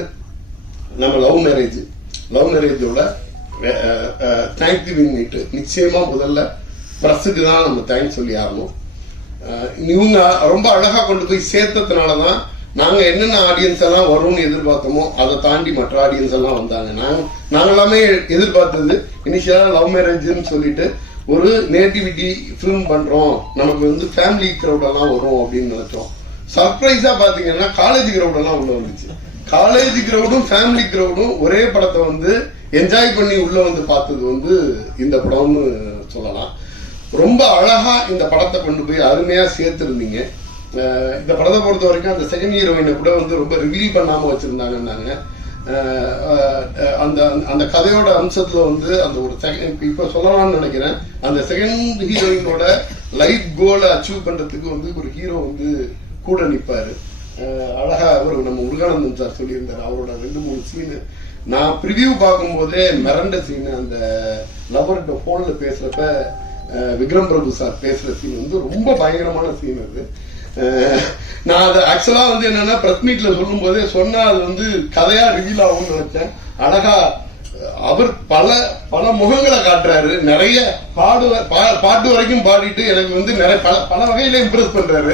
நம்ம லவ் மேரேஜோட தேங்க் கிவிங் மீட் நிச்சயமா முதல்ல பிரஸுக்கு தான் நம்ம தேங்க்ஸ் சொல்லி ஆகணும். இவங்க ரொம்ப அழகா கொண்டு போய் சேர்த்ததுனாலதான் நாங்க என்னென்ன ஆடியன்ஸ் எல்லாம் வரும்னு எதிர்பார்த்தோமோ அதை தாண்டி மற்ற ஆடியன்ஸ் எல்லாம் வந்தாங்க. நாங்க எல்லாமே எதிர்பார்த்தது இனிஷியலா லவ் மேரேஜ்னு சொல்லிட்டு ஒரு நேட்டிவிட்டி ஃபிலிம் பண்றோம், நமக்கு வந்து ஃபேமிலி கிரௌட் எல்லாம் வரும் அப்படின்னு நினைச்சோம். சர்ப்ரைஸா பாத்தீங்கன்னா காலேஜ் கிரௌட் எல்லாம் உள்ள வந்துச்சு. காலேஜ் கிரௌடும் ஃபேமிலி கிரௌடும் ஒரே படத்தை வந்து என்ஜாய் பண்ணி உள்ள வந்து பார்த்தது வந்து இந்த படம்னு சொல்லலாம். ரொம்ப அழகா இந்த படத்தை கொண்டு போய் அருமையா சேர்த்திருந்தீங்க. இந்த படத்தை பொறுத்த வரைக்கும் அந்த செகண்ட் ஹீரோயினை கூட வந்து ரொம்ப ரிலீவ் பண்ணாம வச்சிருந்தாங்கன்னாங்க. அந்த அந்த கதையோட அம்சத்துல வந்து அந்த ஒரு இப்ப சொல்லலாம்னு நினைக்கிறேன், அந்த செகண்ட் ஹீரோயினோட லைஃப் கோலை அச்சீவ் பண்றதுக்கு வந்து ஒரு ஹீரோ வந்து கூட நிப்பாரு. அழகா அவர் நம்ம முருகானந்தன் சார் சொல்லியிருந்தாரு. அவரோட 2-3 சீனு நான் ப்ரிவியூ பார்க்கும் போதே மிரண்ட சீனு, அந்த லவர்கிட்ட போன்ல பேசுறப்ப விக்ரம் பிரபு சார் பேசுற சீன் வந்து ரொம்ப பயங்கரமான சீன். அது நான் அதை ஆக்சுவலா வந்து என்னன்னா பிரஸ் மீட்ல சொல்லும் போதே சொன்னா அது வந்து கதையா ரிவீல் ஆகும்னு நினைச்சேன். அழகா அவர் பல பல முகங்களை காட்டுறாரு, நிறைய பாட்டு வரைக்கும் பாடிட்டு எனக்கு வந்து நிறைய பல வகையில இம்ப்ரெஸ் பண்றாரு.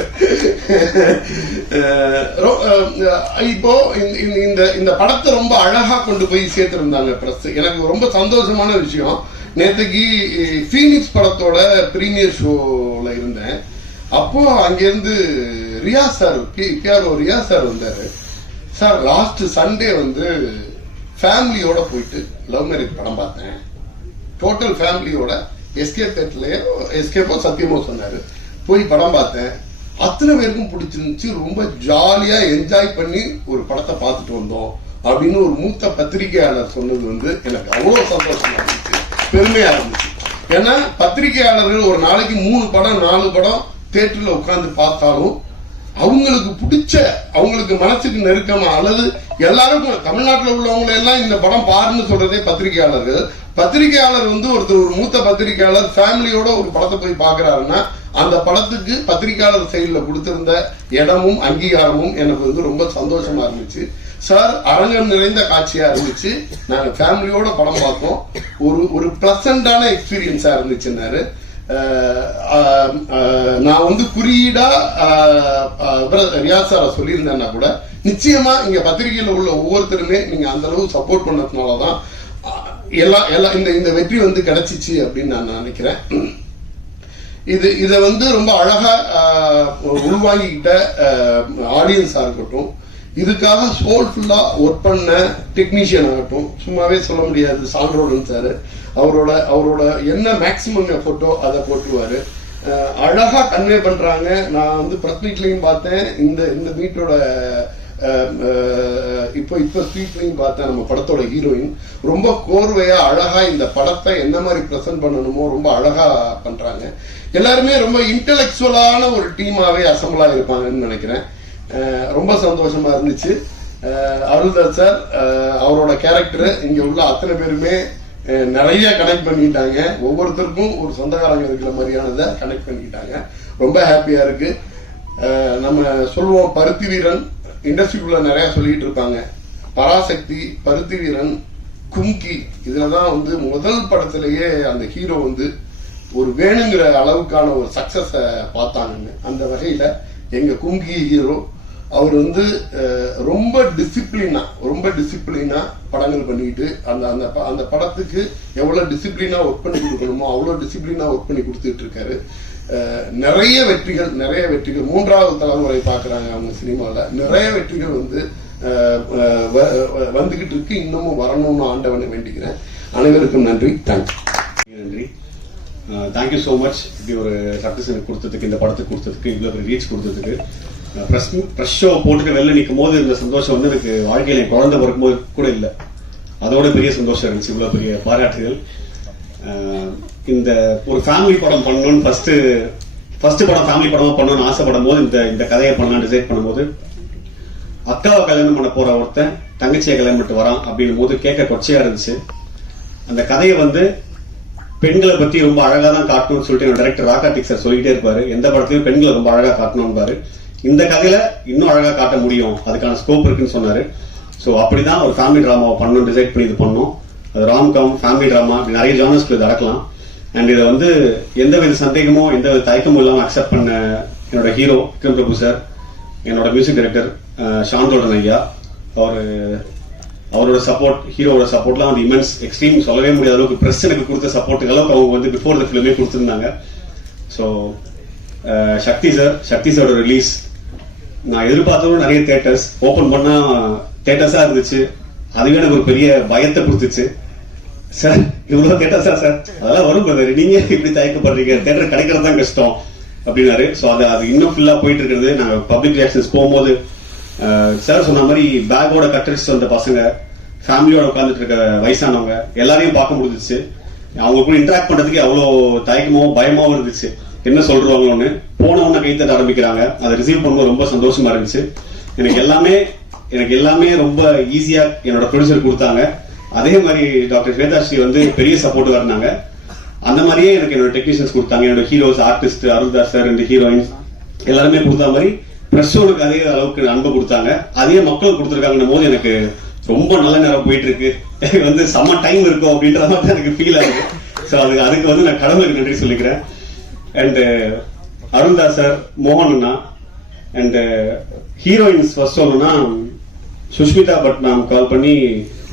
இப்போ இந்த படத்தை ரொம்ப அழகா கொண்டு போய் சேர்த்திருந்தாங்க பிரஸ். எனக்கு ரொம்ப சந்தோஷமான விஷயம், நேற்றுக்கு ஃபீனிக்ஸ் படத்தோட பிரீமியர் ஷோல இருந்தேன். அப்போ அங்கிருந்து ரியாஸ் சார் வந்தாரு. சார் லாஸ்ட் சண்டே வந்து ஃபேமிலியோட போயிட்டு லவ் மேரேஜ் படம் பார்த்தேன், டோட்டல் ஃபேமிலியோட எஸ்கேப்போ சத்தியமோ சொன்னாரு, போய் படம் பார்த்தேன், அத்தனை பேருக்கும் பிடிச்சிருந்துச்சு, ரொம்ப ஜாலியா என்ஜாய் பண்ணி ஒரு படத்தை பார்த்துட்டு வந்தோம் அப்படின்னு ஒரு மூத்த பத்திரிகையாளர் சொன்னது வந்து எனக்கு அவ்வளவு சந்தோஷமா இருந்துச்சு, பெருமையா இருந்துச்சு. ஏன்னா பத்திரிகையாளர்கள் ஒரு நாளைக்கு 3 படம் 4 படம் தியேட்டர்ல உட்கார்ந்து பார்த்தாலும் அவங்களுக்கு பிடிச்ச, அவங்களுக்கு மனசுக்கு நெருக்கமா, அல்லது எல்லாருக்கும் தமிழ்நாட்டில் உள்ளவங்களை எல்லாம் இந்த படம் பாருன்னு சொல்றதே பத்திரிகையாளர்கள். பத்திரிகையாளர் வந்து ஒரு மூத்த பத்திரிகையாளர் ஃபேமிலியோட ஒரு படத்தை போய் பாக்குறாருன்னா அந்த படத்துக்கு பத்திரிகையாளர் சைடுல கொடுத்திருந்த இடமும் அங்கீகாரமும் எனக்கு வந்து ரொம்ப சந்தோஷமா இருந்துச்சு. சார் அரங்கம் நிறைந்த காட்சியா இருந்துச்சு, நாங்க ஃபேமிலியோட படம் பார்த்தோம், ஒரு பிளசண்டான எக்ஸ்பீரியன்ஸா இருந்துச்சுன்னாரு. நான் வந்து குறியீடா ரியாஸ் சார சொல்லியிருந்தேன்னா கூட நிச்சயமா இங்க பத்திரிகையில உள்ள ஒவ்வொருத்தருமே நீங்க அந்த அளவு சப்போர்ட் பண்ணதுனாலதான் இந்த வெற்றி வந்து கிடைச்சிச்சு அப்படின்னு நான் நினைக்கிறேன். இத வந்து ரொம்ப அழகா உள்வாங்கிக்கிட்ட ஆடியன்ஸா இருக்கட்டும், இதுக்காக சோல்ஃபுல்லா ஒர்க் பண்ண டெக்னீஷியன் ஆகட்டும், சும்மாவே சொல்ல முடியாது, சான்றோடன் சார் அவரோட என்ன மேக்சிமம் எஃபோர்ட்டோ அதை போட்டுருவாரு, அழகா கன்வே பண்றாங்க. நான் வந்து பிரஸ் மீட்லயும் பார்த்தேன், இந்த மீட்டோட இப்போ ஸ்பீட்லையும் பார்த்தேன். நம்ம படத்தோட ஹீரோயின் ரொம்ப கோர்வையா அழகா இந்த படத்தை என்ன மாதிரி பிரசன்ட் பண்ணணுமோ ரொம்ப அழகா பண்றாங்க. எல்லாருமே ரொம்ப இன்டெலெக்சுவலான ஒரு டீமாவே அசம்பிளா இருப்பாங்கன்னு நினைக்கிறேன். ரொம்ப சந்தோஷமா இருந்துச்சு. அருள்தாஸ் சார் அவரோட கேரக்டர் இங்க உள்ள அத்தனை பேருமே நிறைய கனெக்ட் பண்ணிட்டாங்க. ஒவ்வொருத்தருக்கும் ஒரு சொந்தக்காரங்க இருக்கிற மாதிரியானதை கனெக்ட் பண்ணிக்கிட்டாங்க. ரொம்ப ஹாப்பியா இருக்கு. நம்ம சொல்லுவோம் பருத்தி வீரன், இண்டஸ்ட்ரிக்குள்ள நிறைய சொல்லிட்டு இருப்பாங்க, பராசக்தி, பருத்தி வீரன், கும்கி, இதுலதான் வந்து முதல் படத்திலேயே அந்த ஹீரோ வந்து ஒரு வேணுங்கிற அளவுக்கான ஒரு சக்சஸ பார்த்தாங்க. அந்த வகையில எங்க கும்கி ஹீரோ அவர் வந்து ரொம்ப டிசிப்ளினா படங்கள் பண்ணிட்டு அந்த படத்துக்கு எவ்வளவு டிசிப்ளினா ஒர்க் பண்ணி கொடுக்கணுமோ அவ்வளவு டிசிப்ளினா ஒர்க் பண்ணி கொடுத்துட்டு இருக்காரு. நிறைய வெற்றிகள் 3வது தலைமுறை பாக்குறாங்க அவங்க சினிமால. நிறைய வெற்றிகள் வந்து வந்துகிட்டு இருக்கு, இன்னமும் வரணும்னு ஆண்டவனை வேண்டிக்கிறேன். அனைவருக்கும் நன்றி, தேங்க்ஸ். நன்றி. Thank you so much. இப்படி ஒரு சக்ஸஸ் எனக்கு கொடுத்ததுக்கு, இந்த படத்துக்கு கொடுத்ததுக்கு, இவ்வளோ பெரிய ரீச் கொடுத்ததுக்கு. ஃப்ரெஷ் ஷோ போட்டுட்டு வெளில நிற்கும் போது இந்த சந்தோஷம் வந்து எனக்கு வாழ்க்கையில் என் குழந்தை பிறக்கும்போது கூட இல்லை, அதோட பெரிய சந்தோஷம் இருந்துச்சு. இவ்வளோ பெரிய பாராட்டுகள். இந்த ஒரு ஃபேமிலி படம் பண்ணணும்னு ஃபர்ஸ்ட் படம் ஃபேமிலி படமா பண்ணணும்னு ஆசைப்படும் போது இந்த கதையை பண்ணலாம் டிசைட் பண்ணும்போது, அக்காவை கல்யாணம் பண்ண போற ஒருத்தன் தங்கச்சியை கல்யாணம் பண்ணிட்டு வரான் அப்படின்னும் போது கேட்க கொச்சையா இருந்துச்சு. அந்த கதையை வந்து பெண்களை பத்தி ரொம்ப அழகா தான் காட்டணும்னு சொல்லிட்டு என்னோட டைரக்டர் ராகார்த்திக் சார் சொல்லிட்டே இருப்பாரு. எந்த படத்தையும் பெண்களை ரொம்ப அழகா காட்டணும்பாரு. இந்த கதையில இன்னும் அழகா காட்ட முடியும், அதுக்கான ஸ்கோப் இருக்குன்னு சொன்னாரு. ஸோ அப்படிதான் ஒரு ஃபேமிலி டிராமாவை பண்ணணும் டிசைட் பண்ணி இது பண்ணோம். அது ராம்காம், ஃபேமிலி டிராமா, அப்படி நிறைய ஜானர்ஸ்க்கு இது நடக்கலாம். அண்ட் இதை வந்து எந்தவித சந்தேகமோ எந்தவித தயக்கமும் இல்லாமல் அக்செப்ட் பண்ண என்னோட ஹீரோ விக்ரம் பிரபு சார், என்னோட மியூசிக் டைரக்டர் ஷாந்தோடன் ஐயா, அவரோட சப்போர்ட், ஹீரோட சப்போர்ட்லாம் வந்து இமென்ஸ், எக்ஸ்ட்ரீம் சொல்லவே முடியாத அளவுக்கு பிரஸ் எனக்கு கொடுத்த சப்போர்ட்டுக்கு அளவுக்கு அவங்க வந்து பிஃபோர் த ஃபிலிமே கொடுத்துருந்தாங்க. ஸோ சக்தி சாரோட ரிலீஸ் நான் எதிர்பார்த்ததும் நிறைய தியேட்டர்ஸ் ஓப்பன் பண்ணா தியேட்டர்ஸா இருந்துச்சு. அதுவே எனக்கு ஒரு பெரிய பயத்தை கொடுத்துச்சு. சார் இவ்வளவு தியேட்டர்ஸா சார், அதெல்லாம் வரும் பிரதர், நீங்க இப்படி தயக்கப்படுறீங்க, தியேட்டர் கிடைக்கிறது தான் கஷ்டம் அப்படின்னாரு. ஸோ அது இன்னும் ஃபுல்லா போயிட்டு இருக்கிறது. நாங்க பப்ளிக் ரியாக்ஷன்ஸ் போகும்போது சார் சொன்ன மாதிரி பேக்கோட கட்டடிச்சு வந்த பசங்க, ஃபேமிலியோட உட்காந்துட்டு இருக்க வயசானவங்க எல்லாரையும் பார்க்க முடிஞ்சிச்சு. அவங்க கூட இன்டராக்ட் பண்றதுக்கு அவ்வளோ தயக்கமாவும் பயமாவும் இருந்துச்சு. என்ன சொல்றாங்களோன்னு போனவொன்னு கைத்தட்ட ஆரம்பிக்கிறாங்க. அதை ரிசீவ் பண்ணும்போது ரொம்ப சந்தோஷமா இருந்துச்சு. எனக்கு எல்லாமே ரொம்ப ஈஸியா என்னோட ப்ரொடியூசர் கொடுத்தாங்க. அதே மாதிரி டாக்டர் ஸ்வேதாஸ்ரீ வந்து பெரிய சப்போர்ட் வரனாங்க. அந்த மாதிரியே எனக்கு என்னோட டெக்னீஷியன்ஸ் கொடுத்தாங்க. என்னோட ஹீரோஸ், ஆர்டிஸ்ட் அருள்தாஸ் சார், ரெண்டு ஹீரோயின்ஸ் எல்லாருமே கொடுத்த மாதிரி பிரஷோனுக்கு அதே அளவுக்கு அன்பு கொடுத்தாங்க. அதே மக்கள் கொடுத்துருக்காங்கன்னும் போது எனக்கு ரொம்ப நல்ல நேரம் போயிட்டு இருக்கு. எனக்கு வந்து செம்ம டைம் இருக்கும் அப்படின்ற மாதிரி தான் எனக்கு ஃபீல் ஆகுது. ஸோ அதுக்கு வந்து நான் கடவுளுக்கு நன்றி சொல்லிக்கிறேன். அண்ட் அருள்தாஸ் சார், மோகன் அண்ணா, அண்ட் ஹீரோயின்ஸ் ஃபர்ஸ்ட் சொல்லணும்னா சுஷ்மிதா பட் மேம் கால் பண்ணி,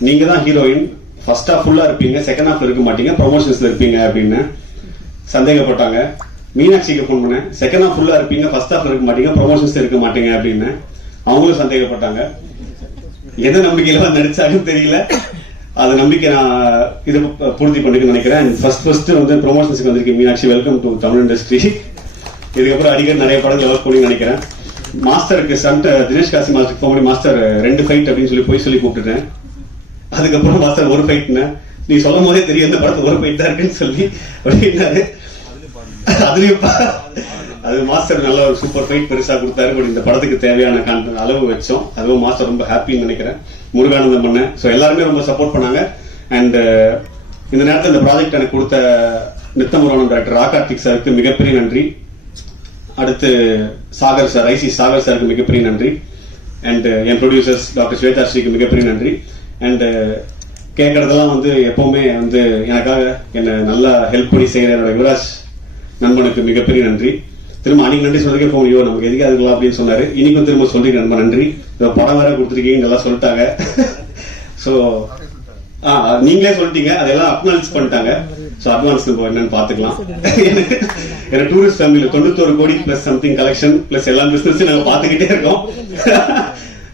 நீங்க தான் ஹீரோயின், ஃபர்ஸ்ட் ஹாஃப் ஃபுல்லா இருப்பீங்க, செகண்ட் ஹாஃப்ல இருக்க மாட்டீங்க, ப்ரொமோஷன்ஸ்ல இருப்பீங்க அப்படின்னு சந்தேகப்பட்டாங்க. மீனாட்சிக்கு ஃபோன் பண்ணேன், செகண்ட் ஹாஃப் ஃபுல்லா இருப்பீங்க, ஃபர்ஸ்ட் ஹாஃப்ல இருக்க மாட்டீங்க, ப்ரொமோஷன்ஸ் இருக்க மாட்டீங்க அப்படின்னு. அவங்களும் சந்தேகப்பட்டாங்க. எந்த நம்பிக்கையில நடிச்சாலும் தெரியல. அது நம்பிக்கை நான் இது பூர்த்தி பண்ணிக்க நினைக்கிறேன். ஃபர்ஸ்ட் வந்து ப்ரொமோஷன்ஸ்க்கு வந்திருக்கேன் Meenakshi. Welcome to Tamil industry. இதுக்கப்புறம் அடிக்கடி நிறைய படங்கள் ஒர்க் பண்ணி நினைக்கிறேன். மாஸ்டருக்கு தினேஷ் காசி மாஸ்டருக்கு ஃபோன் பண்ணி, மாஸ்டர் 2 ஃபைட் அப்படின்னு போய் சொல்லி கூப்பிட்டுட்டேன். அதுக்கப்புறம் மாஸ்டர் 1 ஃபைட்னு நீ சொல்லும் போதே தெரியும் இந்த படத்துல 1 ஃபைட் தான் இருக்குன்னு சொல்லி அப்படின்னாரு. அதுலயும் அது மாஸ்டர் நல்ல ஒரு சூப்பர் ஃபைட் பெருசா கொடுத்தாரு. பட் இந்த படத்துக்கு தேவையான அளவு வச்சோம். அதுவும் மாஸ்டர் ரொம்ப ஹாப்பின்னு நினைக்கிறேன். முருகானந்தம் பண்ணேன். ஸோ எல்லாருமே ரொம்ப சப்போர்ட் பண்ணாங்க. அண்ட் இந்த நேரத்தில் இந்த ப்ராஜெக்ட் எனக்கு கொடுத்த நித்தமுருகன் டாக்டர் ராகார்த்திக் சாருக்கு மிகப்பெரிய நன்றி. அடுத்து சாகர் சார், ஐசி சாகர் சாருக்கு மிகப்பெரிய நன்றி. அண்ட் என் ப்ரொடியூசர்ஸ் டாக்டர் ஸ்வேதாஸ்ரீக்கு மிகப்பெரிய நன்றி. அண்ட் கேட்கறதெல்லாம் வந்து எப்பவுமே வந்து எனக்காக என்னை நல்லா ஹெல்ப் பண்ணி செய்யற என்னோட யுவராஜ் நண்பனுக்கு மிகப்பெரிய நன்றி. திரும்ப அன்னைக்கு நன்றி சொல்றதுக்கே போன், ஐயோ நமக்கு எதுக்கு அதுக்கலாம் அப்படின்னு சொன்னாரு. இன்னைக்கும் திரும்ப சொல்றீங்க நண்பன் நன்றி. படம் வேற கொடுத்துருக்கீங்க, நல்லா சொல்லிட்டாங்க. ஸோ நீங்களே சொல்லிட்டீங்க, அதெல்லாம் அக்னாலஜ் பண்ணிட்டாங்க. ஸோ அட்வான்ஸ் என்னன்னு பாத்துக்கலாம். ஏன்னா டூரிஸ்ட் ஃபேமிலியில 91 கோடி பிளஸ் சம்திங் கலெக்ஷன் பிளஸ் எல்லா பிசினஸ் நாங்க பாத்துக்கிட்டே இருக்கோம்.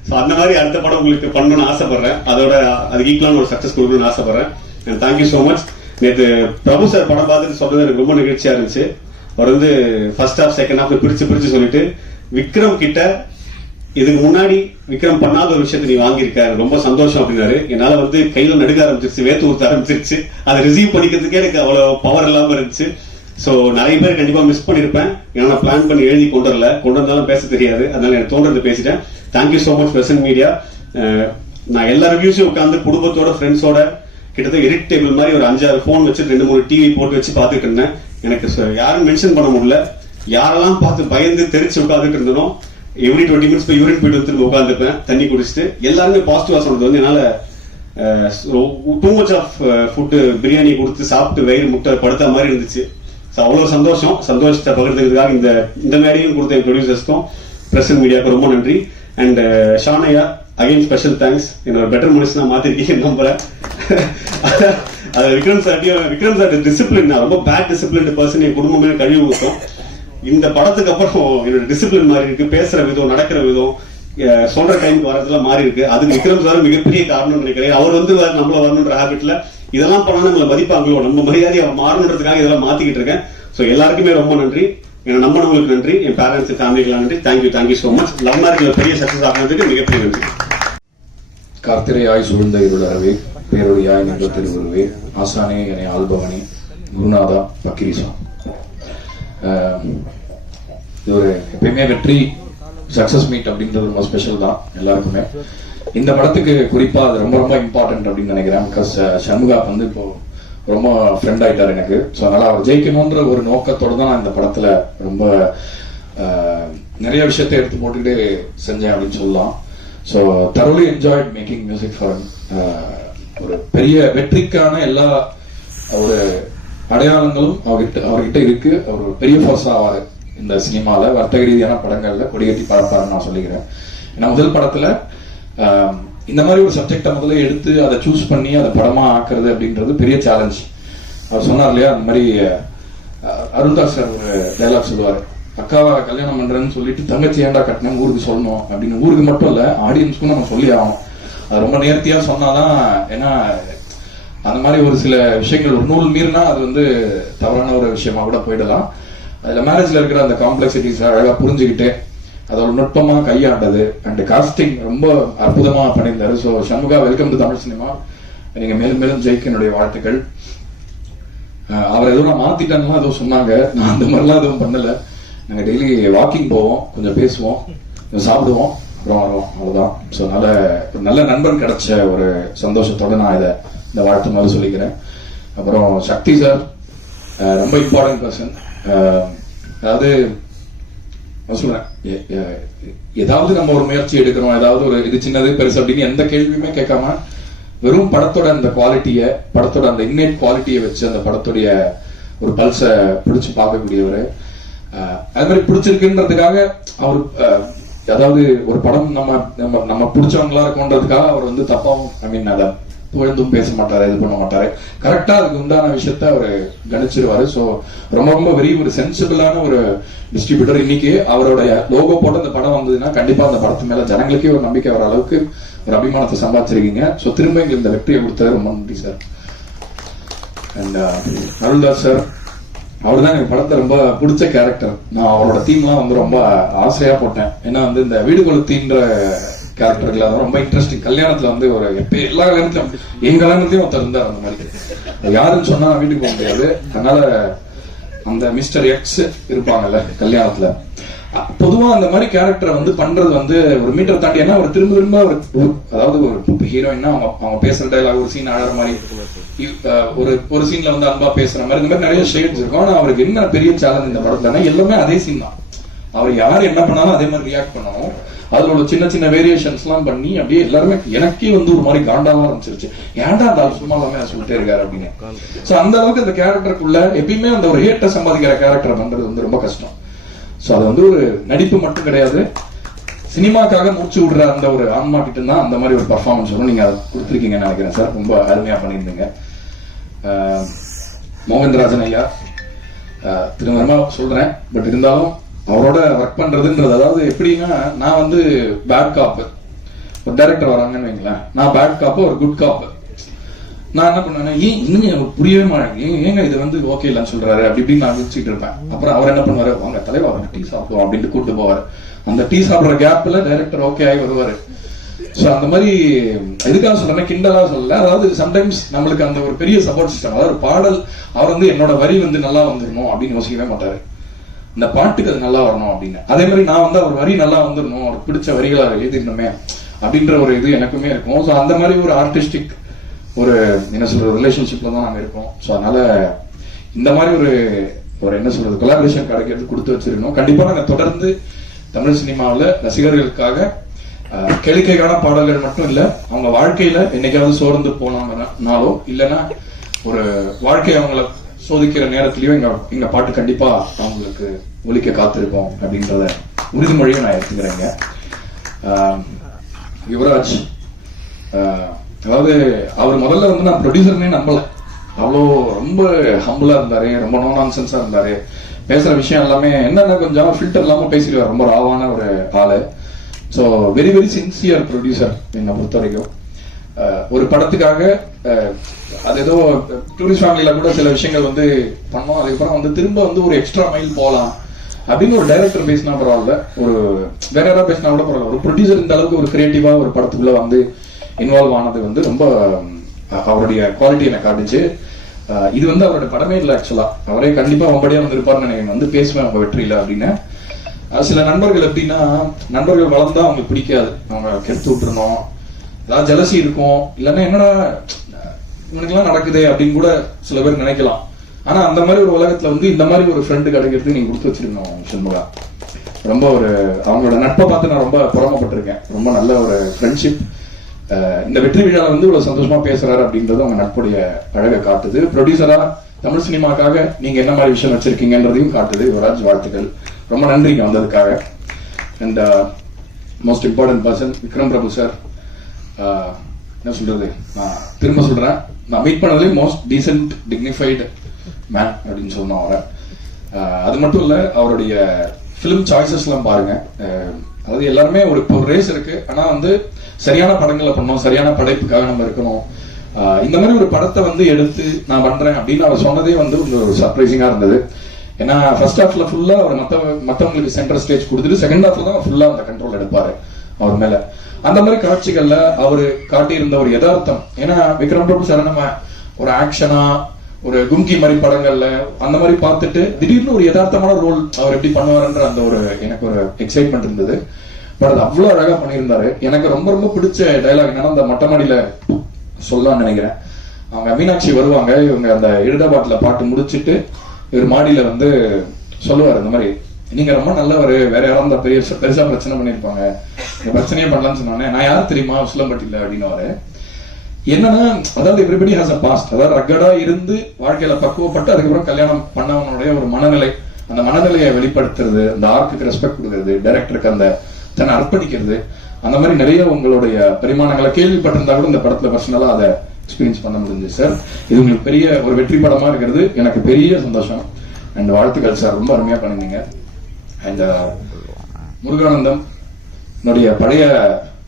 ஸோ அந்த மாதிரி அடுத்த படம் உங்களுக்கு பண்ணணும்னு ஆசைப்படுறேன். அதோட அதுக்கு ஈக்குவலான ஒரு சக்சஸ் கொடுக்கணும்னு ஆசைப்படுறேன். And thank you so much. நேற்று பிரபு சார் படம் பார்த்துட்டு சொல்றது எனக்கு ரொம்ப நிகழ்ச்சியா இருந்துச்சு. அவர் வந்து ஃபர்ஸ்ட் ஹாஃப் செகண்ட் ஹாஃப் பிரிச்சு சொல்லிட்டு விக்ரம் கிட்ட இதுக்கு முன்னாடி விக்ரம் பண்ணாத ஒரு விஷயத்தை நீ வாங்கியிருக்க, ரொம்ப சந்தோஷம் அப்படின்னாரு. என்னால வந்து கையில நடுக்க ஆரம்பிச்சிருச்சு, வேத்து ஊத்த ஆரம்பிச்சிருச்சு. அதை ரிசீவ் பண்ணிக்கிறதுக்கே எனக்கு அவ்வளவு பவர் இல்லாம இருந்துச்சு. ஸோ நிறைய பேர் கண்டிப்பா மிஸ் பண்ணிருப்பேன். ஏன்னா பிளான் பண்ணி எழுதி கொண்டு வந்தாலும் பேச தெரியாது. அதனால எனக்கு தோன்றது பேசிட்டேன். Thank you so much present media. நான் எல்லா ரிவ்யூஸும் உட்காந்து குடும்பத்தோட ஃப்ரெண்ட்ஸோட கிட்டத்தட்ட எடிட் டேபிள் மாதிரி ஒரு 5-6 போன் வச்சு 2-3 டிவி போட்டு வச்சு பாத்துட்டு இருந்தேன். எனக்கு யாரும் மென்ஷன் பண்ண முடியல. யாரெல்லாம் பார்த்து பயந்து தெரிச்சு உட்காந்துட்டு இருந்தோம். எவ்ரி 20 மினிட்ஸ் போய் யூரின் போயிட்டு வந்து உட்காந்துப்பேன் தண்ணி குடிச்சிட்டு. எல்லாருமே பாசிட்டிவா சொன்னது வந்து என்னால too much of food biryani கொடுத்து சாப்பிட்டு வயிறு முட்டை படுத்த மாதிரி இருந்துச்சு. அவ்வளவு சந்தோஷத்தை பகிர்ந்துக்கிறதுக்காக இந்த மேடையும் கொடுத்த என் ப்ரொடியூசர்ஸ்க்கும் பிரசன்ட் மீடியாவுக்கு ரொம்ப நன்றி. அண்ட் ஷானையா அகைன் ஸ்பெஷல் தேங்க்ஸ். என்னோட பெட்டர் மனுஷனா மாத்திருக்கீங்க நம்புறேன். அது விக்ரம் சார் டிசிப்ளின், ரொம்ப பேட் டிசிப்ளின் பர்சன். என் குடும்பமே கழிவு ஊற்றும். இந்த படத்துக்கு அப்புறம் என்னோட டிசிப்ளின் மாறி இருக்கு. பேசுற விதம், நடக்கிற விதம், சொல்ற டைமுக்கு வரதுல மாறி இருக்கு. அதுக்கு விக்ரம் சார் மிகப்பெரிய காரணம் நினைக்கிறேன். அவர் வந்து நம்மள வரணுன்ற ஹேபிட்ல இதெல்லாம் பண்ணா நம்மளை மதிப்பாங்களோ, நம்ம மரியாதையை மாறணுன்றதுக்காக இதெல்லாம் மாத்திக்கிட்டு இருக்கேன். ஸோ எல்லாருக்குமே ரொம்ப நன்றி. என்னை நம்பினவங்களுக்கு நன்றி, என் பேரண்ட்ஸ் ஃபேமிலிக்கெல்லாம் நன்றி. Thank you so much. Love marriage பெரிய சக்சஸ் ஆகிறதுக்கு மிகப்பெரிய நன்றி. கார்த்திரையாய் சூழ்ந்த இருளறவே பேரொழியாய் நின்ற திருவுருவே ஆசானே என்னை ஆள்பவனே குருநாதா பக்கிரிசா. இது ஒரு எப்பயுமே வெற்றி சக்சஸ் மீட் அப்படின்றது ரொம்ப ஸ்பெஷல் தான் எல்லாருக்குமே. இந்த படத்துக்கு குறிப்பா அது ரொம்ப ரொம்ப இம்பார்ட்டன்ட் அப்படின்னு நினைக்கிறேன். பிகாஸ் சண்முகா வந்து இப்போ ரொம்ப ஃப்ரெண்ட் ஆயிட்டார் எனக்கு. ஸோ அதனால அவர் ஜெயிக்கணும்ன்ற ஒரு நோக்கத்தோடு தான் நான் இந்த படத்துல ரொம்ப நிறைய விஷயத்தை எடுத்து போட்டுக்கிட்டு செஞ்சேன் அப்படின்னு சொல்லலாம். So தரோலி enjoyed making music for ஒரு பெரிய வெற்றிக்கான எல்லா ஒரு அடையாளங்களும் அவர்கிட்ட இருக்கு. அவர் ஒரு பெரிய ஃபோர்ஸ் ஆவாரு இந்த சினிமால, வர்த்தக ரீதியான படங்கள்ல கொடிகட்டி பறப்பாருன்னு நான் சொல்லிக்கிறேன். ஏன்னா முதல் படத்துல இந்த மாதிரி ஒரு சப்ஜெக்டை முதல்ல எடுத்து அதை சூஸ் பண்ணி அதை படமா ஆக்குறது அப்படின்றது பெரிய சேலஞ்ச். அவர் சொன்னார் இல்லையா, அந்த மாதிரி அருள்தாஸ் சார் ஒரு டைலாக் சொல்லுவாரு, அக்காவை கல்யாணம் பண்றேன்னு சொல்லிட்டு தங்கச்சி ஏண்டா கட்டினேன் ஊருக்கு சொல்லணும் அப்படின்னு. ஊருக்கு மட்டும் இல்ல, ஆடியன்ஸ்க்கும் நம்ம சொல்லி ஆகணும். அது ரொம்ப நேர்த்தியா சொன்னாதான். ஏன்னா அந்த மாதிரி ஒரு சில விஷயங்கள் ஒரு நூல் மீறினா அது வந்து தவறான ஒரு விஷயமா கூட போயிடலாம். அதுல மேரேஜ்ல இருக்கிற அந்த காம்ப்ளெக்சிட்டிஸ் அழகா புரிஞ்சுக்கிட்டு அதோட நுட்பமா கையாண்டது அண்ட் காஸ்டிங் ரொம்ப அற்புதமா பண்ணியிருந்தாரு. So Shanmuga, welcome to Tamil cinema. நீங்க மேலும் மேலும் ஜெயிக்க என்னுடைய வாழ்த்துக்கள். அவர் எதுவும் நான் மாத்திட்டேன்னா ஏதோ சொன்னாங்க, நான் அந்த மாதிரிலாம் எதுவும் பண்ணல. நாங்க டெய்லி வாக்கிங் போவோம், கொஞ்சம் பேசுவோம், கொஞ்சம் சாப்பிடுவோம், அப்புறம் வருவோம், அவ்வளவுதான். ஸோ நல்ல நண்பன் கிடைச்ச ஒரு சந்தோஷத்தோட நான் இந்த வாழ்த்து மாதிரி சொல்லிக்கிறேன். அப்புறம் சக்தி சார் ரொம்ப இம்பார்ட்டன்ட் பர்சன். அதாவது நான் சொல்றேன், ஏதாவது நம்ம ஒரு முயற்சி எடுக்கிறோம், ஏதாவது ஒரு இது சின்னது பெருசு அப்படின்னு எந்த கேள்வியுமே கேட்காம வெறும் படத்தோட அந்த குவாலிட்டியை, படத்தோட அந்த இன்னேட் குவாலிட்டியை வச்சு அந்த படத்துடைய ஒரு பல்ஸை பிடிச்சு பார்க்கக்கூடியவர். அது மாதிரி பிடிச்சிருக்குன்றதுக்காக அவர் அதாவது ஒரு படம் நம்ம பிடிச்சவங்களா இருக்கோன்றதுக்காக அவர் வந்து தப்பாவும் ஐ மீன் அதை புகழ்ந்தும் பேச மாட்டாரு, இது பண்ண மாட்டாரு. கரெக்டா அதுக்கு உண்டான விஷயத்த அவர் கணிச்சிருவாரு. ஸோ ரொம்ப ரொம்ப வெரி ஒரு சென்சிபிளான ஒரு டிஸ்ட்ரிபியூட்டர். இன்னைக்கு அவருடைய லோகோ போட்டு அந்த படம் வந்ததுன்னா கண்டிப்பா அந்த படத்து மேல ஜனங்களுக்கே ஒரு நம்பிக்கை வர அளவுக்கு ஒரு அபிமானத்தை சம்பாதிச்சிருக்கீங்க. ஸோ திரும்ப எங்களுக்கு இந்த வெற்றியை கொடுத்தது ரொம்ப நன்றி சார். அண்ட் அருள்தாஸ் சார், அவர் தான் எனக்கு படத்தை ரொம்ப பிடிச்ச கேரக்டர். நான் அவரோட தீம்லாம் வந்து ரொம்ப ஆசையா போட்டேன். ஏன்னா வந்து இந்த வீடு கொளுத்தின்ற கேரக்டர்கள் அது ரொம்ப இன்ட்ரெஸ்டிங். கல்யாணத்துல வந்து ஒரு எல்லா கல்யாணத்திலும் எங்க கல்யாணத்திலயும் ஒருத்தர் இருந்தார் அந்த மாதிரி. யாருன்னு சொன்னா வீட்டுக்கு போக முடியாது. அதனால அந்த மிஸ்டர் எக்ஸ் இருப்பாங்கல்ல கல்யாணத்துல, பொதுவா அந்த மாதிரி கேரக்டரை வந்து பண்றது வந்து ஒரு மீட்டர் தாண்டி. ஏன்னா ஒரு திரும்ப திரும்ப அதாவது ஒரு ஹீரோயின்னா அவங்க பேசுற டைலாக் ஒரு சீன் ஆடுற மாதிரி, ஒரு சீன்ல வந்து அன்பா பேசுற மாதிரி, இந்த மாதிரி நிறைய ஷேட்ஸ் இருக்கும். ஆனா அவருக்கு என்ன பெரிய சேலஞ்ச் இந்த படத்துல, எல்லாமே அதே சீன் தான். அவர் யார் என்ன பண்ணாலும் அதே மாதிரி ரியாக்ட் பண்ணணும். அதுல ஒரு சின்ன சின்ன வேரியேஷன்ஸ் எல்லாம் பண்ணி அப்படியே எல்லாருமே எனக்கே வந்து ஒரு மாதிரி காண்டாவா ஆரம்பிச்சிருச்சு. ஏன்டா அந்த சும்மா எல்லாமே சொல்லிட்டே இருக்காரு அப்படின்னு. சோ அந்த அளவுக்கு அந்த கேரக்டருக்குள்ள எப்பயுமே அந்த ஒரு ஹேட்டை சம்பாதிக்கிற கேரக்டர் பண்றது வந்து ரொம்ப கஷ்டம். சோ அது வந்து ஒரு நடிப்பு மட்டும் கிடையாது, சினிமாக்காக மூச்சு விடுற அந்த ஒரு ஆன்மா கிட்ட தான் அந்த மாதிரி ஒரு பர்ஃபார்மன்ஸ் வரும். நீங்க அதை கொடுத்துருக்கீங்கன்னு நினைக்கிறேன் சார். ரொம்ப அருமையா பண்ணியிருந்தீங்க. மோகன்ராஜன் ஐயா திரும்ப சொல்றேன், பட் இருந்தாலும் அவரோட ஒர்க் பண்றதுன்றது, அதாவது எப்படின்னா நான் வந்து பேட் காப்பு, ஒரு டைரக்டர் வராங்கன்னு வைங்களேன், நான் பேட் காப்பு ஒரு குட் காப்பு. நான் என்ன பண்ணுவேன், இன்னும் புரியவே மாட்டேன், ஏங்க இது வந்து ஓகே இல்லைன்னு சொல்றாரு அப்படி இப்படின்னு நான் யோசிச்சுட்டு இருப்பேன். அப்புறம் அவர் என்ன பண்ணுவாரு, வாங்க தலைவர் டீ சாப்பிடுவோம் அப்படின்ட்டு கூப்பிட்டு போவாரு. அந்த டீ சாப்பிடுற கேப்ல டைரக்டர் ஓகே ஆகி வருவாரு. சோ அந்த மாதிரி எதுக்காக சொல்றேன், கிண்டலா சொல்லல, அதாவது சம்டைம்ஸ் நம்மளுக்கு அந்த ஒரு பெரிய சப்போர்ட் சிஸ்டம். அதாவது பாடல் அவர் வந்து என்னோட வரி வந்து நல்லா வந்துடணும் அப்படின்னு யோசிக்கவே மாட்டாரு, இந்த பாட்டுக்கு அது நல்லா வரணும் அப்படின்னு. அதே மாதிரி நான் வந்து அவர் வரி நல்லா வந்துடணும், அவர் பிடிச்ச வரிகளை எழுதிடணுமே அப்படின்ற ஒரு இது எனக்குமே இருக்கும். ஸோ அந்த மாதிரி ஒரு ஆர்டிஸ்டிக் ஒரு என்ன சொல்றது ரிலேஷன்ஷிப்ல தான் நாங்கள் இருக்கோம். ஸோ அதனால இந்த மாதிரி ஒரு என்ன சொல்றது கொலாபரேஷன் கிடைக்கிறது கொடுத்து வச்சிருக்கணும். கண்டிப்பா நாங்கள் தொடர்ந்து தமிழ் சினிமாவில் ரசிகர்களுக்காக கேளிக்கைக்கான பாடல்கள் மட்டும் இல்ல, அவங்க வாழ்க்கையில என்னைக்காவது சோர்ந்து போனாங்கனாலோ இல்லைன்னா ஒரு வாழ்க்கை அவங்கள சோதிக்கிற நேரத்திலயும் எங்க பாட்டு கண்டிப்பா அவங்களுக்கு ஒலிக்க காத்திருக்கோம் அப்படின்றத உறுதிமொழியை நான் எடுத்துக்கிறேங்க. யுவராஜ், அதாவது அவர் முதல்ல வந்து நான் ப்ரொடியூசர்னே நம்பல, அவ்வளோ ரொம்ப ஹம்பிளா இருந்தாரு, ரொம்ப நோ நான்சென்ஸா இருந்தாரு. பேசுற விஷயம் எல்லாமே என்னன்னா கொஞ்சம் ஃபில்டர் இல்லாம பேசிடுவார், ரொம்ப ராவான ஒரு ஆளு. So very very sincere producer என்னை பொறுத்த வரைக்கும். ஒரு படத்துக்காக அது ஏதோ டூரிஸ்ட் ஃபேமிலியில கூட சில விஷயங்கள் வந்து பண்ணோம், அதுக்கப்புறம் வந்து திரும்ப வந்து ஒரு எக்ஸ்ட்ரா மைல் போகலாம் அப்படின்னு ஒரு டைரக்டர் பேசினா பரவாயில்ல, ஒரு வேற யாராவது பேசினா கூட பரவாயில்ல, ஒரு ப்ரொடியூசர் இந்த அளவுக்கு ஒரு கிரியேட்டிவா ஒரு படத்துக்குள்ள வந்து இன்வால்வ் ஆனது வந்து ரொம்ப அவருடைய குவாலிட்டி எனக்கு காட்டுச்சு. இது வந்து அவருடைய படமே இல்லை ஆக்சுவலா, அவரே கண்டிப்பா வம்படியா வந்திருப்பாருன்னு நினைக்கிறேன், வந்து பேசுவேன் அவங்க வெற்றியில அப்படின்னு. சில நண்பர்கள் எப்படின்னா, நண்பர்கள் வளர்ந்தா அவங்களுக்கு பிடிக்காது, அவங்க கெடுத்து விட்டுறணும், ஏதாவது ஜலசி இருக்கும், இல்லைன்னா என்னடா இவனுக்கெல்லாம் நடக்குது அப்படின்னு கூட சில பேர் நினைக்கலாம். ஆனா அந்த மாதிரி ஒரு உலகத்துல வந்து இந்த மாதிரி ஒரு ஃப்ரெண்டு கிடைக்கிறது நீங்க கொடுத்து வச்சிருக்கணும் சண்முகா. ரொம்ப ஒரு அவங்களோட நட்பை பார்த்து நான் ரொம்ப புறமப்பட்டிருக்கேன். ரொம்ப நல்ல ஒரு ஃப்ரெண்ட்ஷிப். இந்த வெற்றி விழாவில் வந்து இவ்வளவு சந்தோஷமா பேசுறாரு அப்படின்றது அவங்க நட்புடைய அழகை காட்டுது. ப்ரொடியூசரா தமிழ் சினிமாக்காக நீங்க என்ன மாதிரி விஷயம் வச்சிருக்கீங்கன்றதையும் காட்டுது. யுவராஜ், வாழ்த்துக்கள், ரொம்ப நன்றிங்க வந்ததுக்காக. And most important person Vikram Prabhu sir. என்ன சொல்றது, நான் திரும்ப சொல்றேன், நான் மீட் பண்ணதுலேயே மோஸ்ட் டீசென்ட் டிக்னிஃபைடு மேன் அப்படின்னு சொன்னோம் அவரை. அது மட்டும் இல்ல, அவருடைய ஃபிலிம் சாய்ஸஸ் எல்லாம் பாருங்க. அதாவது எல்லாருமே ஒரு ரேஸ் இருக்கு, ஆனா வந்து சரியான படங்களை பண்ணணும், சரியான படைப்புக்காக நம்ம இருக்கணும். இந்த மாதிரி ஒரு படத்தை வந்து எடுத்து நான் பண்றேன் அப்படின்னு அவர் சொன்னதே வந்து ஒரு சர்ப்ரைசிங்கா இருந்தது. ஏன்னா ஃபர்ஸ்ட் ஹாஃப்ல ஃபுல்லா அவர் மத்தவங்களுக்கு சென்டர் ஸ்டேஜ் கொடுத்துட்டு செகண்ட் ஹாஃப்ல தான் ஃபுல்லா அந்த கண்ட்ரோல் எடுப்பாரு அவர் மேல. அந்த மாதிரி காட்சிகள்ல அவரு காட்டியிருந்த ஒரு யதார்த்தம். ஏன்னா விக்ரம் பிரபு சார் நம்ம ஒரு ஆக்ஷனா ஒரு கும்கி மாதிரி படங்கள்ல அந்த மாதிரி பார்த்துட்டு திடீர்னு ஒரு யதார்த்தமான ரோல் அவர் எப்படி பண்ணுவாருன்ற அந்த ஒரு எனக்கு ஒரு எக்ஸைட்மெண்ட் இருந்தது. பட் அது அவ்வளவு அழகா பண்ணியிருந்தாரு. எனக்கு ரொம்ப ரொம்ப பிடிச்ச டைலாக் என்னன்னா, அந்த மொட்டை மாடியில சொல்லலாம்னு நினைக்கிறேன், அவங்க மீனாட்சி வருவாங்க, இவங்க அந்த எழுதபாட்டுல பாட்டு முடிச்சுட்டு இவர் மாடியில வந்து சொல்லுவாரு, இந்த மாதிரி நீங்க ரொம்ப நல்லவர், வேற யாரும் பெருசா பிரச்சனை பண்ணிருப்பாங்க, இந்த பிரச்சனையே பண்ணலாம்னு சொன்னானே, நான் யார் தெரியுமா உசிலம்பட்டியில அப்படின்னு. என்னன்னா, அதாவது எவ்ரிபடி ஹாஸ் அ பாஸ்ட். அதாவது ரக்கடா இருந்து வாழ்க்கையில பக்குவப்பட்டு அதுக்கப்புறம் கல்யாணம் பண்ணவனுடைய ஒரு மனநிலை, அந்த மனநிலையை வெளிப்படுத்துறது, அந்த ஆர்க்குக்கு ரெஸ்பெக்ட் கொடுக்கறது, டைரக்டருக்கு அந்த தன்னை அர்ப்பணிக்கிறது, அந்த மாதிரி நிறைய உங்களுடைய பரிமாணங்களை கேள்விப்பட்டிருந்தா கூட இந்த படத்துல பர்சனலா அதை எக்ஸ்பீரியன்ஸ் பண்ண முடிஞ்சு சார். இது உங்களுக்கு பெரிய ஒரு வெற்றி படமா இருக்கிறது எனக்கு பெரிய சந்தோஷம். அண்ட் வாழ்த்துக்கள் சார், ரொம்ப அருமையா பண்ணிருந்தீங்க. அண்ட் முருகானந்தம் என்னுடைய பழைய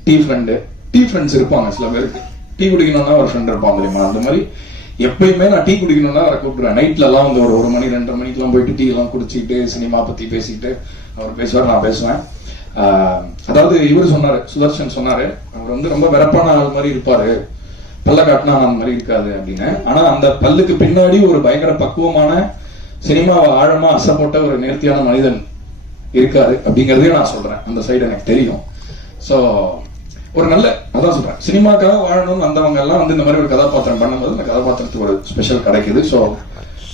டீ ஃப்ரெண்ட்ஸ் இருப்பாங்க சில பேருக்கு, டீ குடிக்கணும்னா ஒரு ஃப்ரெண்ட் இருப்பாங்க தெரியுமா, அந்த மாதிரி எப்பயுமே நான் டீ குடிக்கணும்னா அவரை கூப்பிடுறேன். நைட்ல எல்லாம் வந்து ஒரு 1 மணி 2:30 மணிக்கெல்லாம் போயிட்டு டீ எல்லாம் குடிச்சிட்டு சினிமா பத்தி பேசிட்டு அவர் பேசுவார், நான் பேசுவேன். அதாவது இவர் சொன்னாரு, சுதர்ஷன் சொன்னாரு, அவர் வந்து ரொம்ப வெறப்பான ஆள் மாதிரி இருப்பாரு, பல்ல காட்டினா அந்த மாதிரி இருக்காது அப்படின்னு. ஆனா அந்த பல்லுக்கு பின்னாடி ஒரு பயங்கர பக்குவமான சினிமாவை ஆழமா அசை போட்ட ஒரு நேர்த்தியான மனிதன் இருக்காரு அப்படிங்கறதையும் நான் சொல்றேன். அந்த சைடு எனக்கு தெரியும். சோ ஒரு நல்ல, அதான் சொல்றேன், சினிமாக்காக வாழணும்னு வந்தவங்க எல்லாம் வந்து இந்த மாதிரி ஒரு கதாபாத்திரம் பண்ணும்போது அந்த கதாபாத்திரத்துக்கு ஒரு ஸ்பெஷல் கிடைக்குது. ஸோ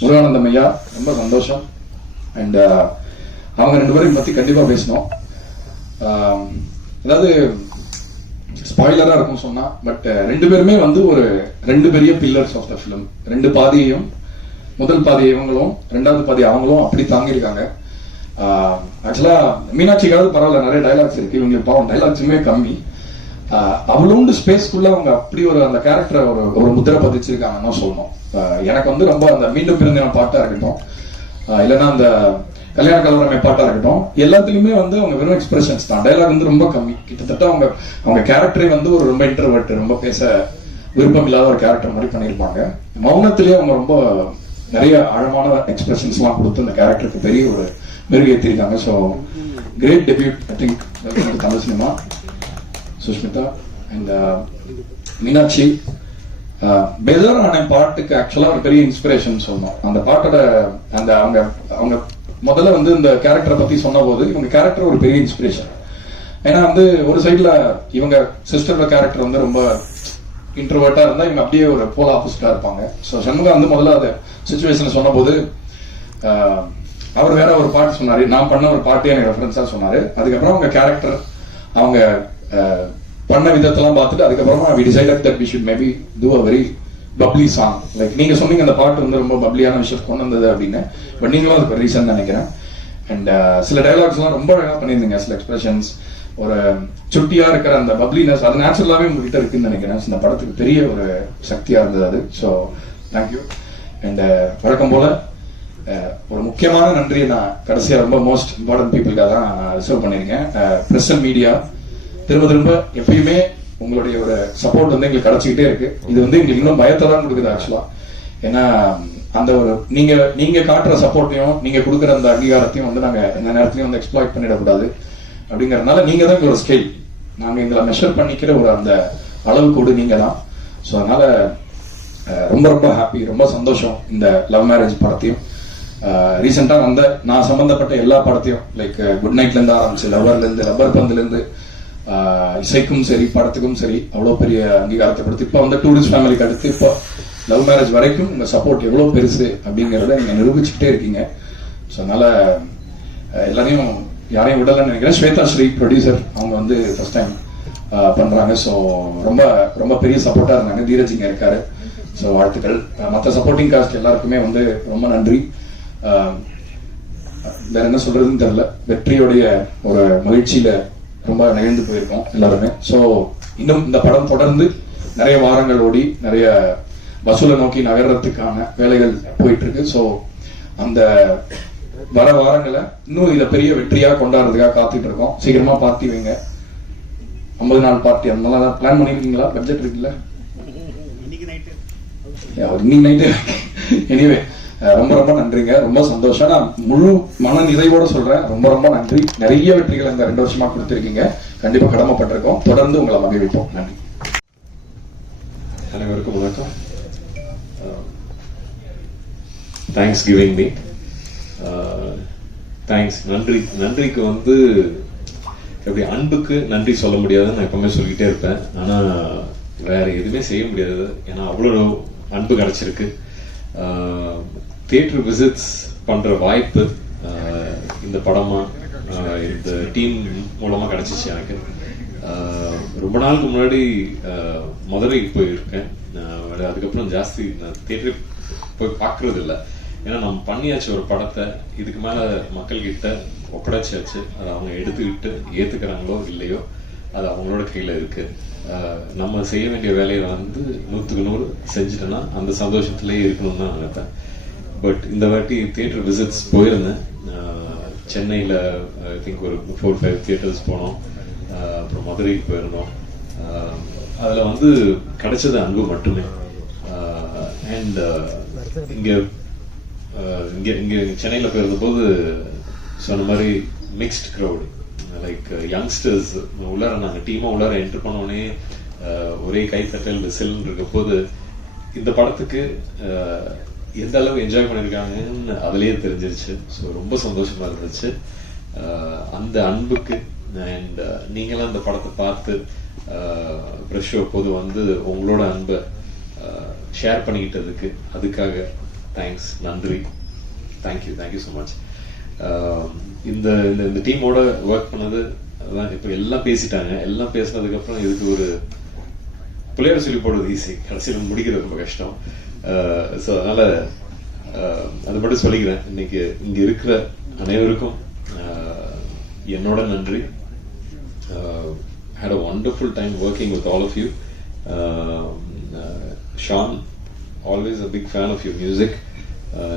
முருகானந்தம் ஐயா ரொம்ப சந்தோஷம். அண்ட் அவங்க 2 பேரையும் பத்தி கண்டிப்பா பேசணும். அதாவது ஸ்பாயிலரா இருக்கும் சொன்னா, பட் 2 பேருமே வந்து ஒரு 2 பெரிய பில்லர்ஸ் ஆஃப் த ஃபிலிம். 2 பாதியையும், முதல் பாதி இவங்களும் 2வது பாதி அவங்களும் அப்படி தாங்கியிருக்காங்க. ஆக்சுவலா மீனாட்சிக்காவது பரவாயில்ல, நிறைய டைலாக்ஸ் இருக்கு, இவங்களுக்கு பாவம் டைலாக்ஸுமே கம்மி. அவ்வளோண்டு ஸ்பேஸ்க்குள்ள அவங்க அப்படி ஒரு அந்த கேரக்டரை ஒரு முத்திரை பதிச்சிருக்காங்கன்னு சொல்லணும். எனக்கு வந்து ரொம்ப அந்த மீண்டும் பிறந்த பாட்டா இருக்கட்டும், இல்லைன்னா அந்த கல்யாண கலவரமை பாட்டா இருக்கட்டும், எல்லாத்துலயுமே வந்து அவங்க வெறும் எக்ஸ்பிரஷன்ஸ் தான், டைலாக் வந்து ரொம்ப கம்மி. கிட்டத்தட்ட அவங்க கேரக்டரே வந்து ஒரு ரொம்ப இன்ட்ரோவர்ட், ரொம்ப பேச விருப்பம் இல்லாத ஒரு கேரக்டர் மாதிரி பண்ணியிருப்பாங்க. மௌனத்திலேயே அவங்க ரொம்ப நிறைய ஆழமான எக்ஸ்பிரஷன்ஸ் எல்லாம் கொடுத்து அந்த கேரக்டருக்கு பெரிய ஒரு மெருகேற்றிருக்காங்க. So great debut I think Tamil cinema. Sushmita and Meenakshi பேஜாரான பாட்டுக்கு ஆக்சுவலா ஒரு பெரிய இன்ஸ்பிரேஷன் சொன்னோம். அந்த பாட்டோட அந்த அவங்க முதல்ல வந்து இந்த கேரக்டரை பத்தி சொன்ன போது இவங்க கேரக்டர் ஒரு பெரிய இன்ஸ்பிரேஷன். ஏன்னா வந்து ஒரு சைட்ல இவங்க சிஸ்டரோட கேரக்டர் வந்து ரொம்ப இன்ட்ரோவர்ட்டா இருந்தா இவங்க அப்படியே ஒரு போல் ஆப்போசிட்டா இருப்பாங்க. ஸோ சண்முகா வந்து முதல்ல அந்த சுச்சுவேஷன் சொன்ன போது அவர் வேற ஒரு பாட்டு சொன்னாரு, நான் பண்ண ஒரு பாட்டே எனக்கு ரெஃபரன்ஸா சொன்னாரு. அதுக்கப்புறம் அவங்க கேரக்டர் அவங்க பண்ண விதத்தெல்லாம் பார்த்துட்டு அதுக்கப்புறமா we decided that we should maybe do a very bubbly song. Like நீங்க சொன்னீங்க அந்த பாட்டு வந்து ரொம்ப பப்ளியான விஷயத்தை கொண்டு வந்தது அப்படின்னு, பட் நீங்களும் அதுக்கு ஒரு ரீசன் நினைக்கிறேன். அண்ட் சில டைலாக்ஸ் எல்லாம் ரொம்ப அழகா பண்ணியிருந்தீங்க, சில எக்ஸ்பிரஷன்ஸ், ஒரு சுட்டியா இருக்கிற அந்த பப்ளினஸ் அது நேச்சுரலாவே உங்ககிட்ட இருக்குன்னு நினைக்கிறேன். இந்த படத்துக்கு பெரிய ஒரு சக்தியா இருந்தது அது. So thank you. அண்ட் வழக்கம் போல ஒரு முக்கியமான நன்றியை நான் கடைசியா ரொம்ப மோஸ்ட் இம்பார்ட்டன்ட் பீப்புளுக்காக தான் ரிசர்வ் பண்ணியிருக்கேன். பிரஸ் அண்ட் மீடியா திரும்ப எப்பயுமே உங்களுடைய ஒரு சப்போர்ட் வந்து எங்களுக்கு கிடைச்சிக்கிட்டே இருக்கு. இது வந்து எங்களுக்கு இன்னும் பயத்தை தான் கொடுக்குது ஆக்சுவலா. ஏன்னா அந்த ஒரு நீங்க காட்டுற சப்போர்ட்டையும் நீங்க கொடுக்குற அந்த அங்கீகாரத்தையும் வந்து நாங்க எந்த நேரத்திலையும் வந்து எக்ஸ்ப்ளாய்ட் பண்ணிடக்கூடாது. அப்படிங்கறதுனால நீங்க தான் ஒரு ஸ்கேல், நாங்க எங்களை மெஷர் பண்ணிக்கிற ஒரு அந்த அளவு கூடு நீங்க தான். ஸோ அதனால ரொம்ப ரொம்ப ஹாப்பி, ரொம்ப சந்தோஷம். இந்த லவ் மேரேஜ் படத்தையும் ரீசெண்டா வந்த நான் சம்பந்தப்பட்ட எல்லா படத்தையும் லைக் குட் நைட்ல இருந்து ஆரம்பிச்சு லவ்வர்ல இருந்து ரப்பர் பந்துல இருந்து இசைக்கும் சரி படத்துக்கும் சரி அவ்வளவு பெரிய அங்கீகாரத்தை கொடுத்து இப்போ வந்து டூரிஸ்ட் ஃபேமிலிக்கு அடுத்து இப்போ லவ் மேரேஜ் வரைக்கும் உங்க சப்போர்ட் எவ்வளவு பெருசு அப்படிங்கறத நீங்க நிரூபிச்சுட்டே இருக்கீங்க. ஸோ அதனால எல்லாரையும் யாரையும் விடலன்னு நினைக்கிறேன். ஸ்வேதா ஸ்ரீ ப்ரொடியூசர், அவங்க வந்து ஃபர்ஸ்ட் டைம் பண்றாங்க. ஸோ ரொம்ப ரொம்ப பெரிய சப்போர்ட்டா இருந்தாங்க. தீரஜ் இங்க இருக்காரு. ஸோ வாழ்த்துக்கள். மற்ற சப்போர்ட்டிங் காஸ்ட் எல்லாருக்குமே வந்து ரொம்ப நன்றி. வேற என்ன சொல்றதுன்னு தெரியல. வெற்றியோடைய ஒரு மகிழ்ச்சியில ரொம்ப நெகிழ்ந்து போயிருக்கோம் எல்லாருமே. ஸோ இன்னும் இந்த படம் தொடர்ந்து நிறைய வாரங்கள் ஓடி நிறைய வசூலை நோக்கி நகர்றதுக்கான வேலைகள் போயிட்டு இருக்கு. ஸோ அந்த வர வாரங்களை இன்னும் இதை பெரிய வெற்றியா கொண்டாடுறதுக்காக காத்துட்டு இருக்கோம். சீக்கிரமா பார்ட்டி வைங்க. 50 நாள் பார்ட்டி அந்த மாதிரி பிளான் பண்ணிருக்கீங்களா? பட்ஜெட் இருக்குல்ல? இன்னைக்கு நைட்டு. எனிவே ரொம்ப ரொம்ப நன்றிங்க. ரொம்ப சந்தோஷம். நான் முழு மன நிறைவோட சொல்றேன். ரொம்ப ரொம்ப நன்றி. நிறைய வெற்றிகள் இந்த 2 வருஷமா கொடுத்திருக்கீங்க. கண்டிப்பா கடமைப்பட்டிருக்கோம். தொடர்ந்து உங்களை மகிழ்விப்போம். நன்றி. அனைவருக்கும் வணக்கம். Thanks giving me. தேங்க்ஸ். நன்றிக்கு வந்து எப்படி அன்புக்கு நன்றி சொல்ல முடியாதுன்னு நான் எப்பவுமே சொல்லிக்கிட்டே இருப்பேன். ஆனா வேற எதுவுமே செய்ய முடியாது. ஏன்னா அவ்வளோ அன்பு கிடைச்சிருக்கு. தியேட்டர் விசிட்ஸ் பண்ற வாய்ப்பு இந்த படமா இந்த டீம் மூலமா கிடைச்சிச்சு எனக்கு. ரொம்ப நாளுக்கு முன்னாடி மதுரைக்கு போயிருக்கேன். அதுக்கப்புறம் ஜாஸ்தி நான் தியேட்டர் போய் பார்க்கறது இல்லை. ஏன்னா நம்ம பண்ணியாச்சு ஒரு படத்தை, இதுக்கு மேல மக்கள் கிட்ட ஒப்படைச்சாச்சு. அதை அவங்க எடுத்துக்கிட்டு ஏத்துக்கிறாங்களோ இல்லையோ அது அவங்களோட கையில இருக்கு. நம்ம செய்ய வேண்டிய வேலையை வந்து 100க்கு 100 செஞ்சுட்டோன்னா அந்த சந்தோஷத்திலேயே இருக்கணும்னு தான் நினைப்பேன். பட் இந்த வாட்டி தியேட்டர் விசிட்ஸ் போயிருந்தேன். சென்னையில் ஐ திங்க் ஒரு 4-5 தியேட்டர்ஸ் போனோம். அப்புறம் மதுரைக்கு போயிருந்தோம். அதில் வந்து கிடைச்சது அன்பு மட்டுமே. அண்ட் இங்கே சென்னையில் போயிருந்தபோது சொன்ன மாதிரி மிக்ஸ்ட் க்ரௌடு, லைக் யங்ஸ்டர்ஸ் உள்ளார நாங்கள் டீமாக உள்ளார என்டர் பண்ணோடனே ஒரே கைத்தட்டல் விசில்னு இருக்க போது இந்த படத்துக்கு எந்த அளவு என்ஜாய் பண்ணியிருக்காங்கன்னு அதுலேயே தெரிஞ்சிருச்சு. ஸோ ரொம்ப சந்தோஷமா இருந்துச்சு. அந்த அன்புக்கு அண்ட் நீங்களாம் இந்த படத்தை பார்த்து ப்ரெஷ் போது வந்து உங்களோட அன்பை ஷேர் பண்ணிக்கிட்டதுக்கு அதுக்காக தேங்க்ஸ், நன்றி. Thank you so much. இந்த இந்த டீமோட ஒர்க் பண்ணது அதான். இப்போ எல்லாம் பேசிட்டாங்க. எல்லாம் பேசினதுக்கு அப்புறம் இதுக்கு ஒரு பிள்ளையார் சொல்லி போடுறது ஈஸி, கடைசியில் முடிக்கிறது ரொம்ப கஷ்டம். ஸோ அதனால அது மட்டும் சொல்லிக்கிறேன். இன்னைக்கு இங்க இருக்கிற அனைவருக்கும் என்னோட நன்றி. had a wonderful time working with all of you. Sean, always a big fan of your music.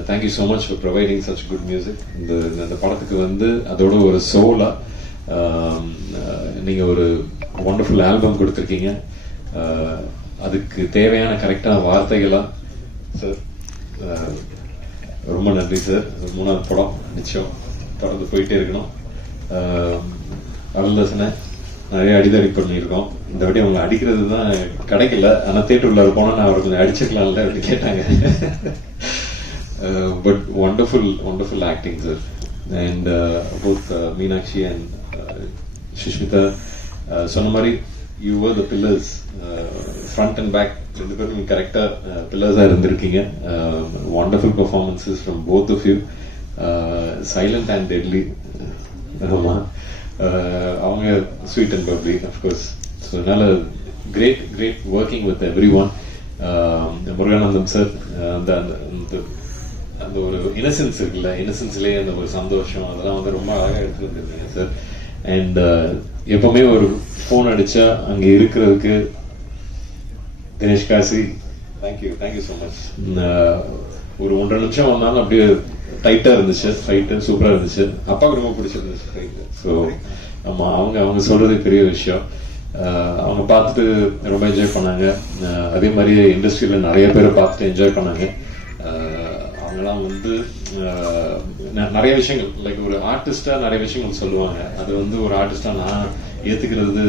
Thank you so much for providing such good music. இந்த படத்துக்கு வந்து அதோட ஒரு சோலா நீங்க ஒரு wonderful ஆல்பம் கொடுத்துருக்கீங்க. அதுக்கு தேவையான கரெக்டான வார்த்தைகளா சார். ரொம்ப நன்றி சார். 3வது படம் நிச்சயம் தொடர்ந்து போயிட்டே இருக்கணும். அவ்வளோதானே, நிறைய அடிதடி பண்ணியிருக்கோம். இந்த வாட்டி அவங்க அடிக்கிறது தான் கிடைக்கல. ஆனால் தேட்டருக்குள்ள போனால் நான் அவர்களை அடிச்சுக்கலாம்ல அப்படி கேட்டாங்க. But wonderful acting sir. And both Meenakshi and Sushmita சொன்ன மாதிரி you were the pillars. Front and back 2 பேரும் கரெக்டாக பில்லர்ஸாக இருந்திருக்கீங்க. Wonderful performances from both of you. Silent and deadly. ஆமாம், அவங்க sweet and bubbly of course. So அதனால great working with everyone. Muruganandam sir, அந்த ஒரு இன்னசென்ஸ் இருக்குல்ல, இன்னசென்ஸ்லேயே அந்த ஒரு சந்தோஷம், அதெல்லாம் வந்து ரொம்ப அழகாக எடுத்துட்டு வந்துருக்கீங்க சார். அண்ட் எப்பவுமே ஒரு ஃபோன் அடிச்சா அங்கே இருக்கிறதுக்கு Dinesh Kasi, thank you so much. ஒரு 1.5 நிமிஷம் வந்தாலும் அப்படியே டைட்டா இருந்துச்சு. ஃபைட்டு சூப்பரா இருந்துச்சு. அப்பாவுக்கு ரொம்ப பிடிச்சிருந்துச்சு ஃபைட்டு. ஸோ ஆமா, அவங்க சொல்றது பெரிய விஷயம். அவங்க பார்த்துட்டு ரொம்ப என்ஜாய் பண்ணாங்க. அதே மாதிரி இண்டஸ்ட்ரியில் நிறைய பேர் பார்த்துட்டு என்ஜாய் பண்ணாங்க. அவங்களாம் வந்து நிறைய விஷயங்கள் லைக் ஒரு ஆர்டிஸ்டா நிறைய விஷயங்கள் சொல்லுவாங்க. அது வந்து ஒரு ஆர்டிஸ்டா நான் ஏத்துக்கிறது,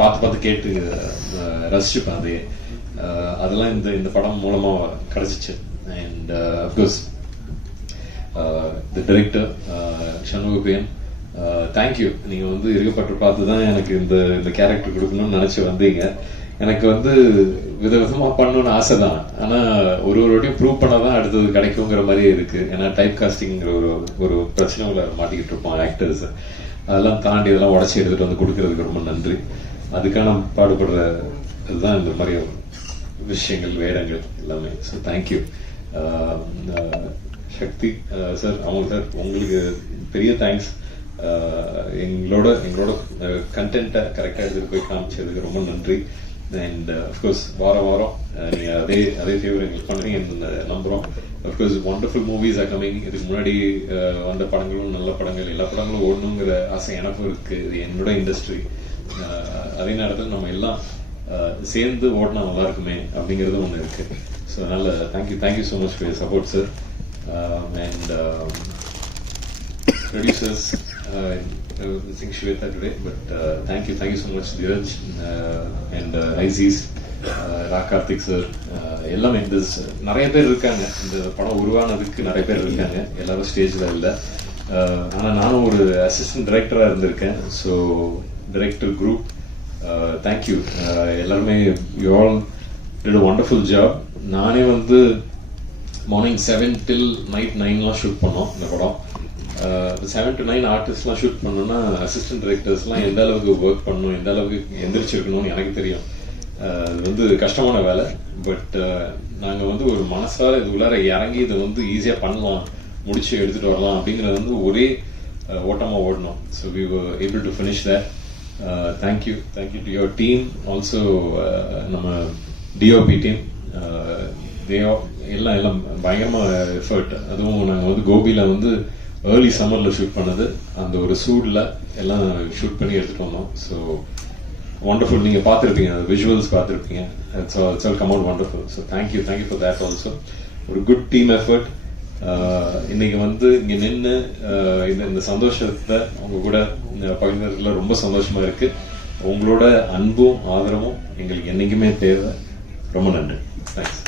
பார்த்து பார்த்து கேட்டு ரசிச்சுப்பேன். அதெல்லாம் இந்த படம் மூலமா கிடைச்சிச்சு. And of course the director Shanmugapriyan, thank you. நீங்க வந்து இருக்கப்பட்டு பார்த்து தான் எனக்கு இந்த கேரக்டர் கொடுக்கணும்னு நினைச்சு வந்தீங்க. எனக்கு வந்து விதவிதமா பண்ணணும்னு ஆசை தான். ஆனா ஒரு வாட்டியும் ப்ரூவ் பண்ணாதான் அடுத்தது கிடைக்குங்கிற மாதிரியே இருக்கு. ஏன்னா டைப் காஸ்டிங்கிற ஒரு பிரச்சனை மாட்டிக்கிட்டு இருப்போம் ஆக்டர்ஸ். அதெல்லாம் தாண்டி இதெல்லாம் உடச்சி எடுத்துட்டு வந்து கொடுக்கறதுக்கு ரொம்ப நன்றி. அதுக்கான பாடுபடுற இதுதான் இந்த மாதிரி விஷயங்கள், வேடங்கள் எல்லாமே. So thank you. சக்தி சார், அவங்க சார் உங்களுக்கு பெரிய தேங்க்ஸ். எங்களோட கண்டென்ட்டை கரெக்டாக எடுத்துட்டு போய் காமிச்சதுக்கு ரொம்ப நன்றி. அண்ட் அஃப்கோர்ஸ் வாரம் நீங்க அதே ஃபேவர் எங்களுக்கு பண்றீங்க நம்புறோம். Of course wonderful movies are coming. இதுக்கு முன்னாடி வந்த படங்களும் நல்ல படங்கள், எல்லா படங்களும் ஓடணுங்கிற ஆசை எனக்கும் இருக்கு. இது என்னோட இண்டஸ்ட்ரி. அதே நேரத்தில் நம்ம எல்லாம் சேர்ந்து ஓடினா நல்லா இருக்குமே அப்படிங்கிறது ஒன்று இருக்கு. ஸோ அதனால thank you so much for your support sir. And producers, sing Shweta today, but thank you so much Dheeraj and Aziz, Karthik sir, எல்லாமே நிறைய பேர் இருக்காங்க. இந்த படம் உருவானதுக்கு நிறைய பேர் இருக்காங்க. எல்லாரும் ஸ்டேஜ்ல இல்ல. ஆனா நானும் ஒரு அசிஸ்டன்ட் டைரக்டரா இருந்திருக்கேன். ஸோ டைரக்டர் குரூப், தேங்க்யூ எல்லாருமே. You all did a wonderful job. நானே வந்து மார்னிங் 7 till night 9 ஷூட் பண்ணோம் இந்த படம். 7 to 9 ஆர்டிஸ்ட்லாம் ஷூட் பண்ணணும்னா அசிஸ்டன்ட் டைரக்டர்ஸ்லாம் எந்த அளவுக்கு ஒர்க் பண்ணணும், எந்த அளவுக்கு எந்திரிச்சிருக்கணும்னு எனக்கு தெரியும். அது வந்து கஷ்டமான வேலை. பட் நாங்கள் வந்து ஒரு மனசார இது உள்ளார இறங்கி இதை வந்து ஈஸியாக பண்ணலாம், முடிச்சு எடுத்துட்டு வரலாம் அப்படிங்கிறது வந்து ஒரே ஓட்டமாக ஓடணும். So we were able to finish that. Thank you to your team also. நம்ம டிஓபி டீம் எல்லாம் பயங்கரமாக எஃபர்ட். அதுவும் நாங்கள் வந்து கோபியில் வந்து ஏர்லி சம்மர்ல ஷூட் பண்ணது. அந்த ஒரு சூட்ல எல்லாம் ஷூட் பண்ணி எடுத்துட்டு வந்தோம். So wonderful. நீங்க பார்த்துருப்பீங்க, விஷுவல்ஸ் பார்த்துருப்பீங்க. It's all come out wonderful. So thank you for that also. ஒரு குட் டீம் எஃபர்ட். இன்னைக்கு வந்து இங்க நின்று இந்த சந்தோஷத்தை உங்க கூட பகிர்ந்ததுல ரொம்ப சந்தோஷமா இருக்கு. உங்களோட அன்பும் ஆதரவும் எங்களுக்கு என்னைக்குமே தேவை. ரொம்ப நன்றி. தேங்க்ஸ்.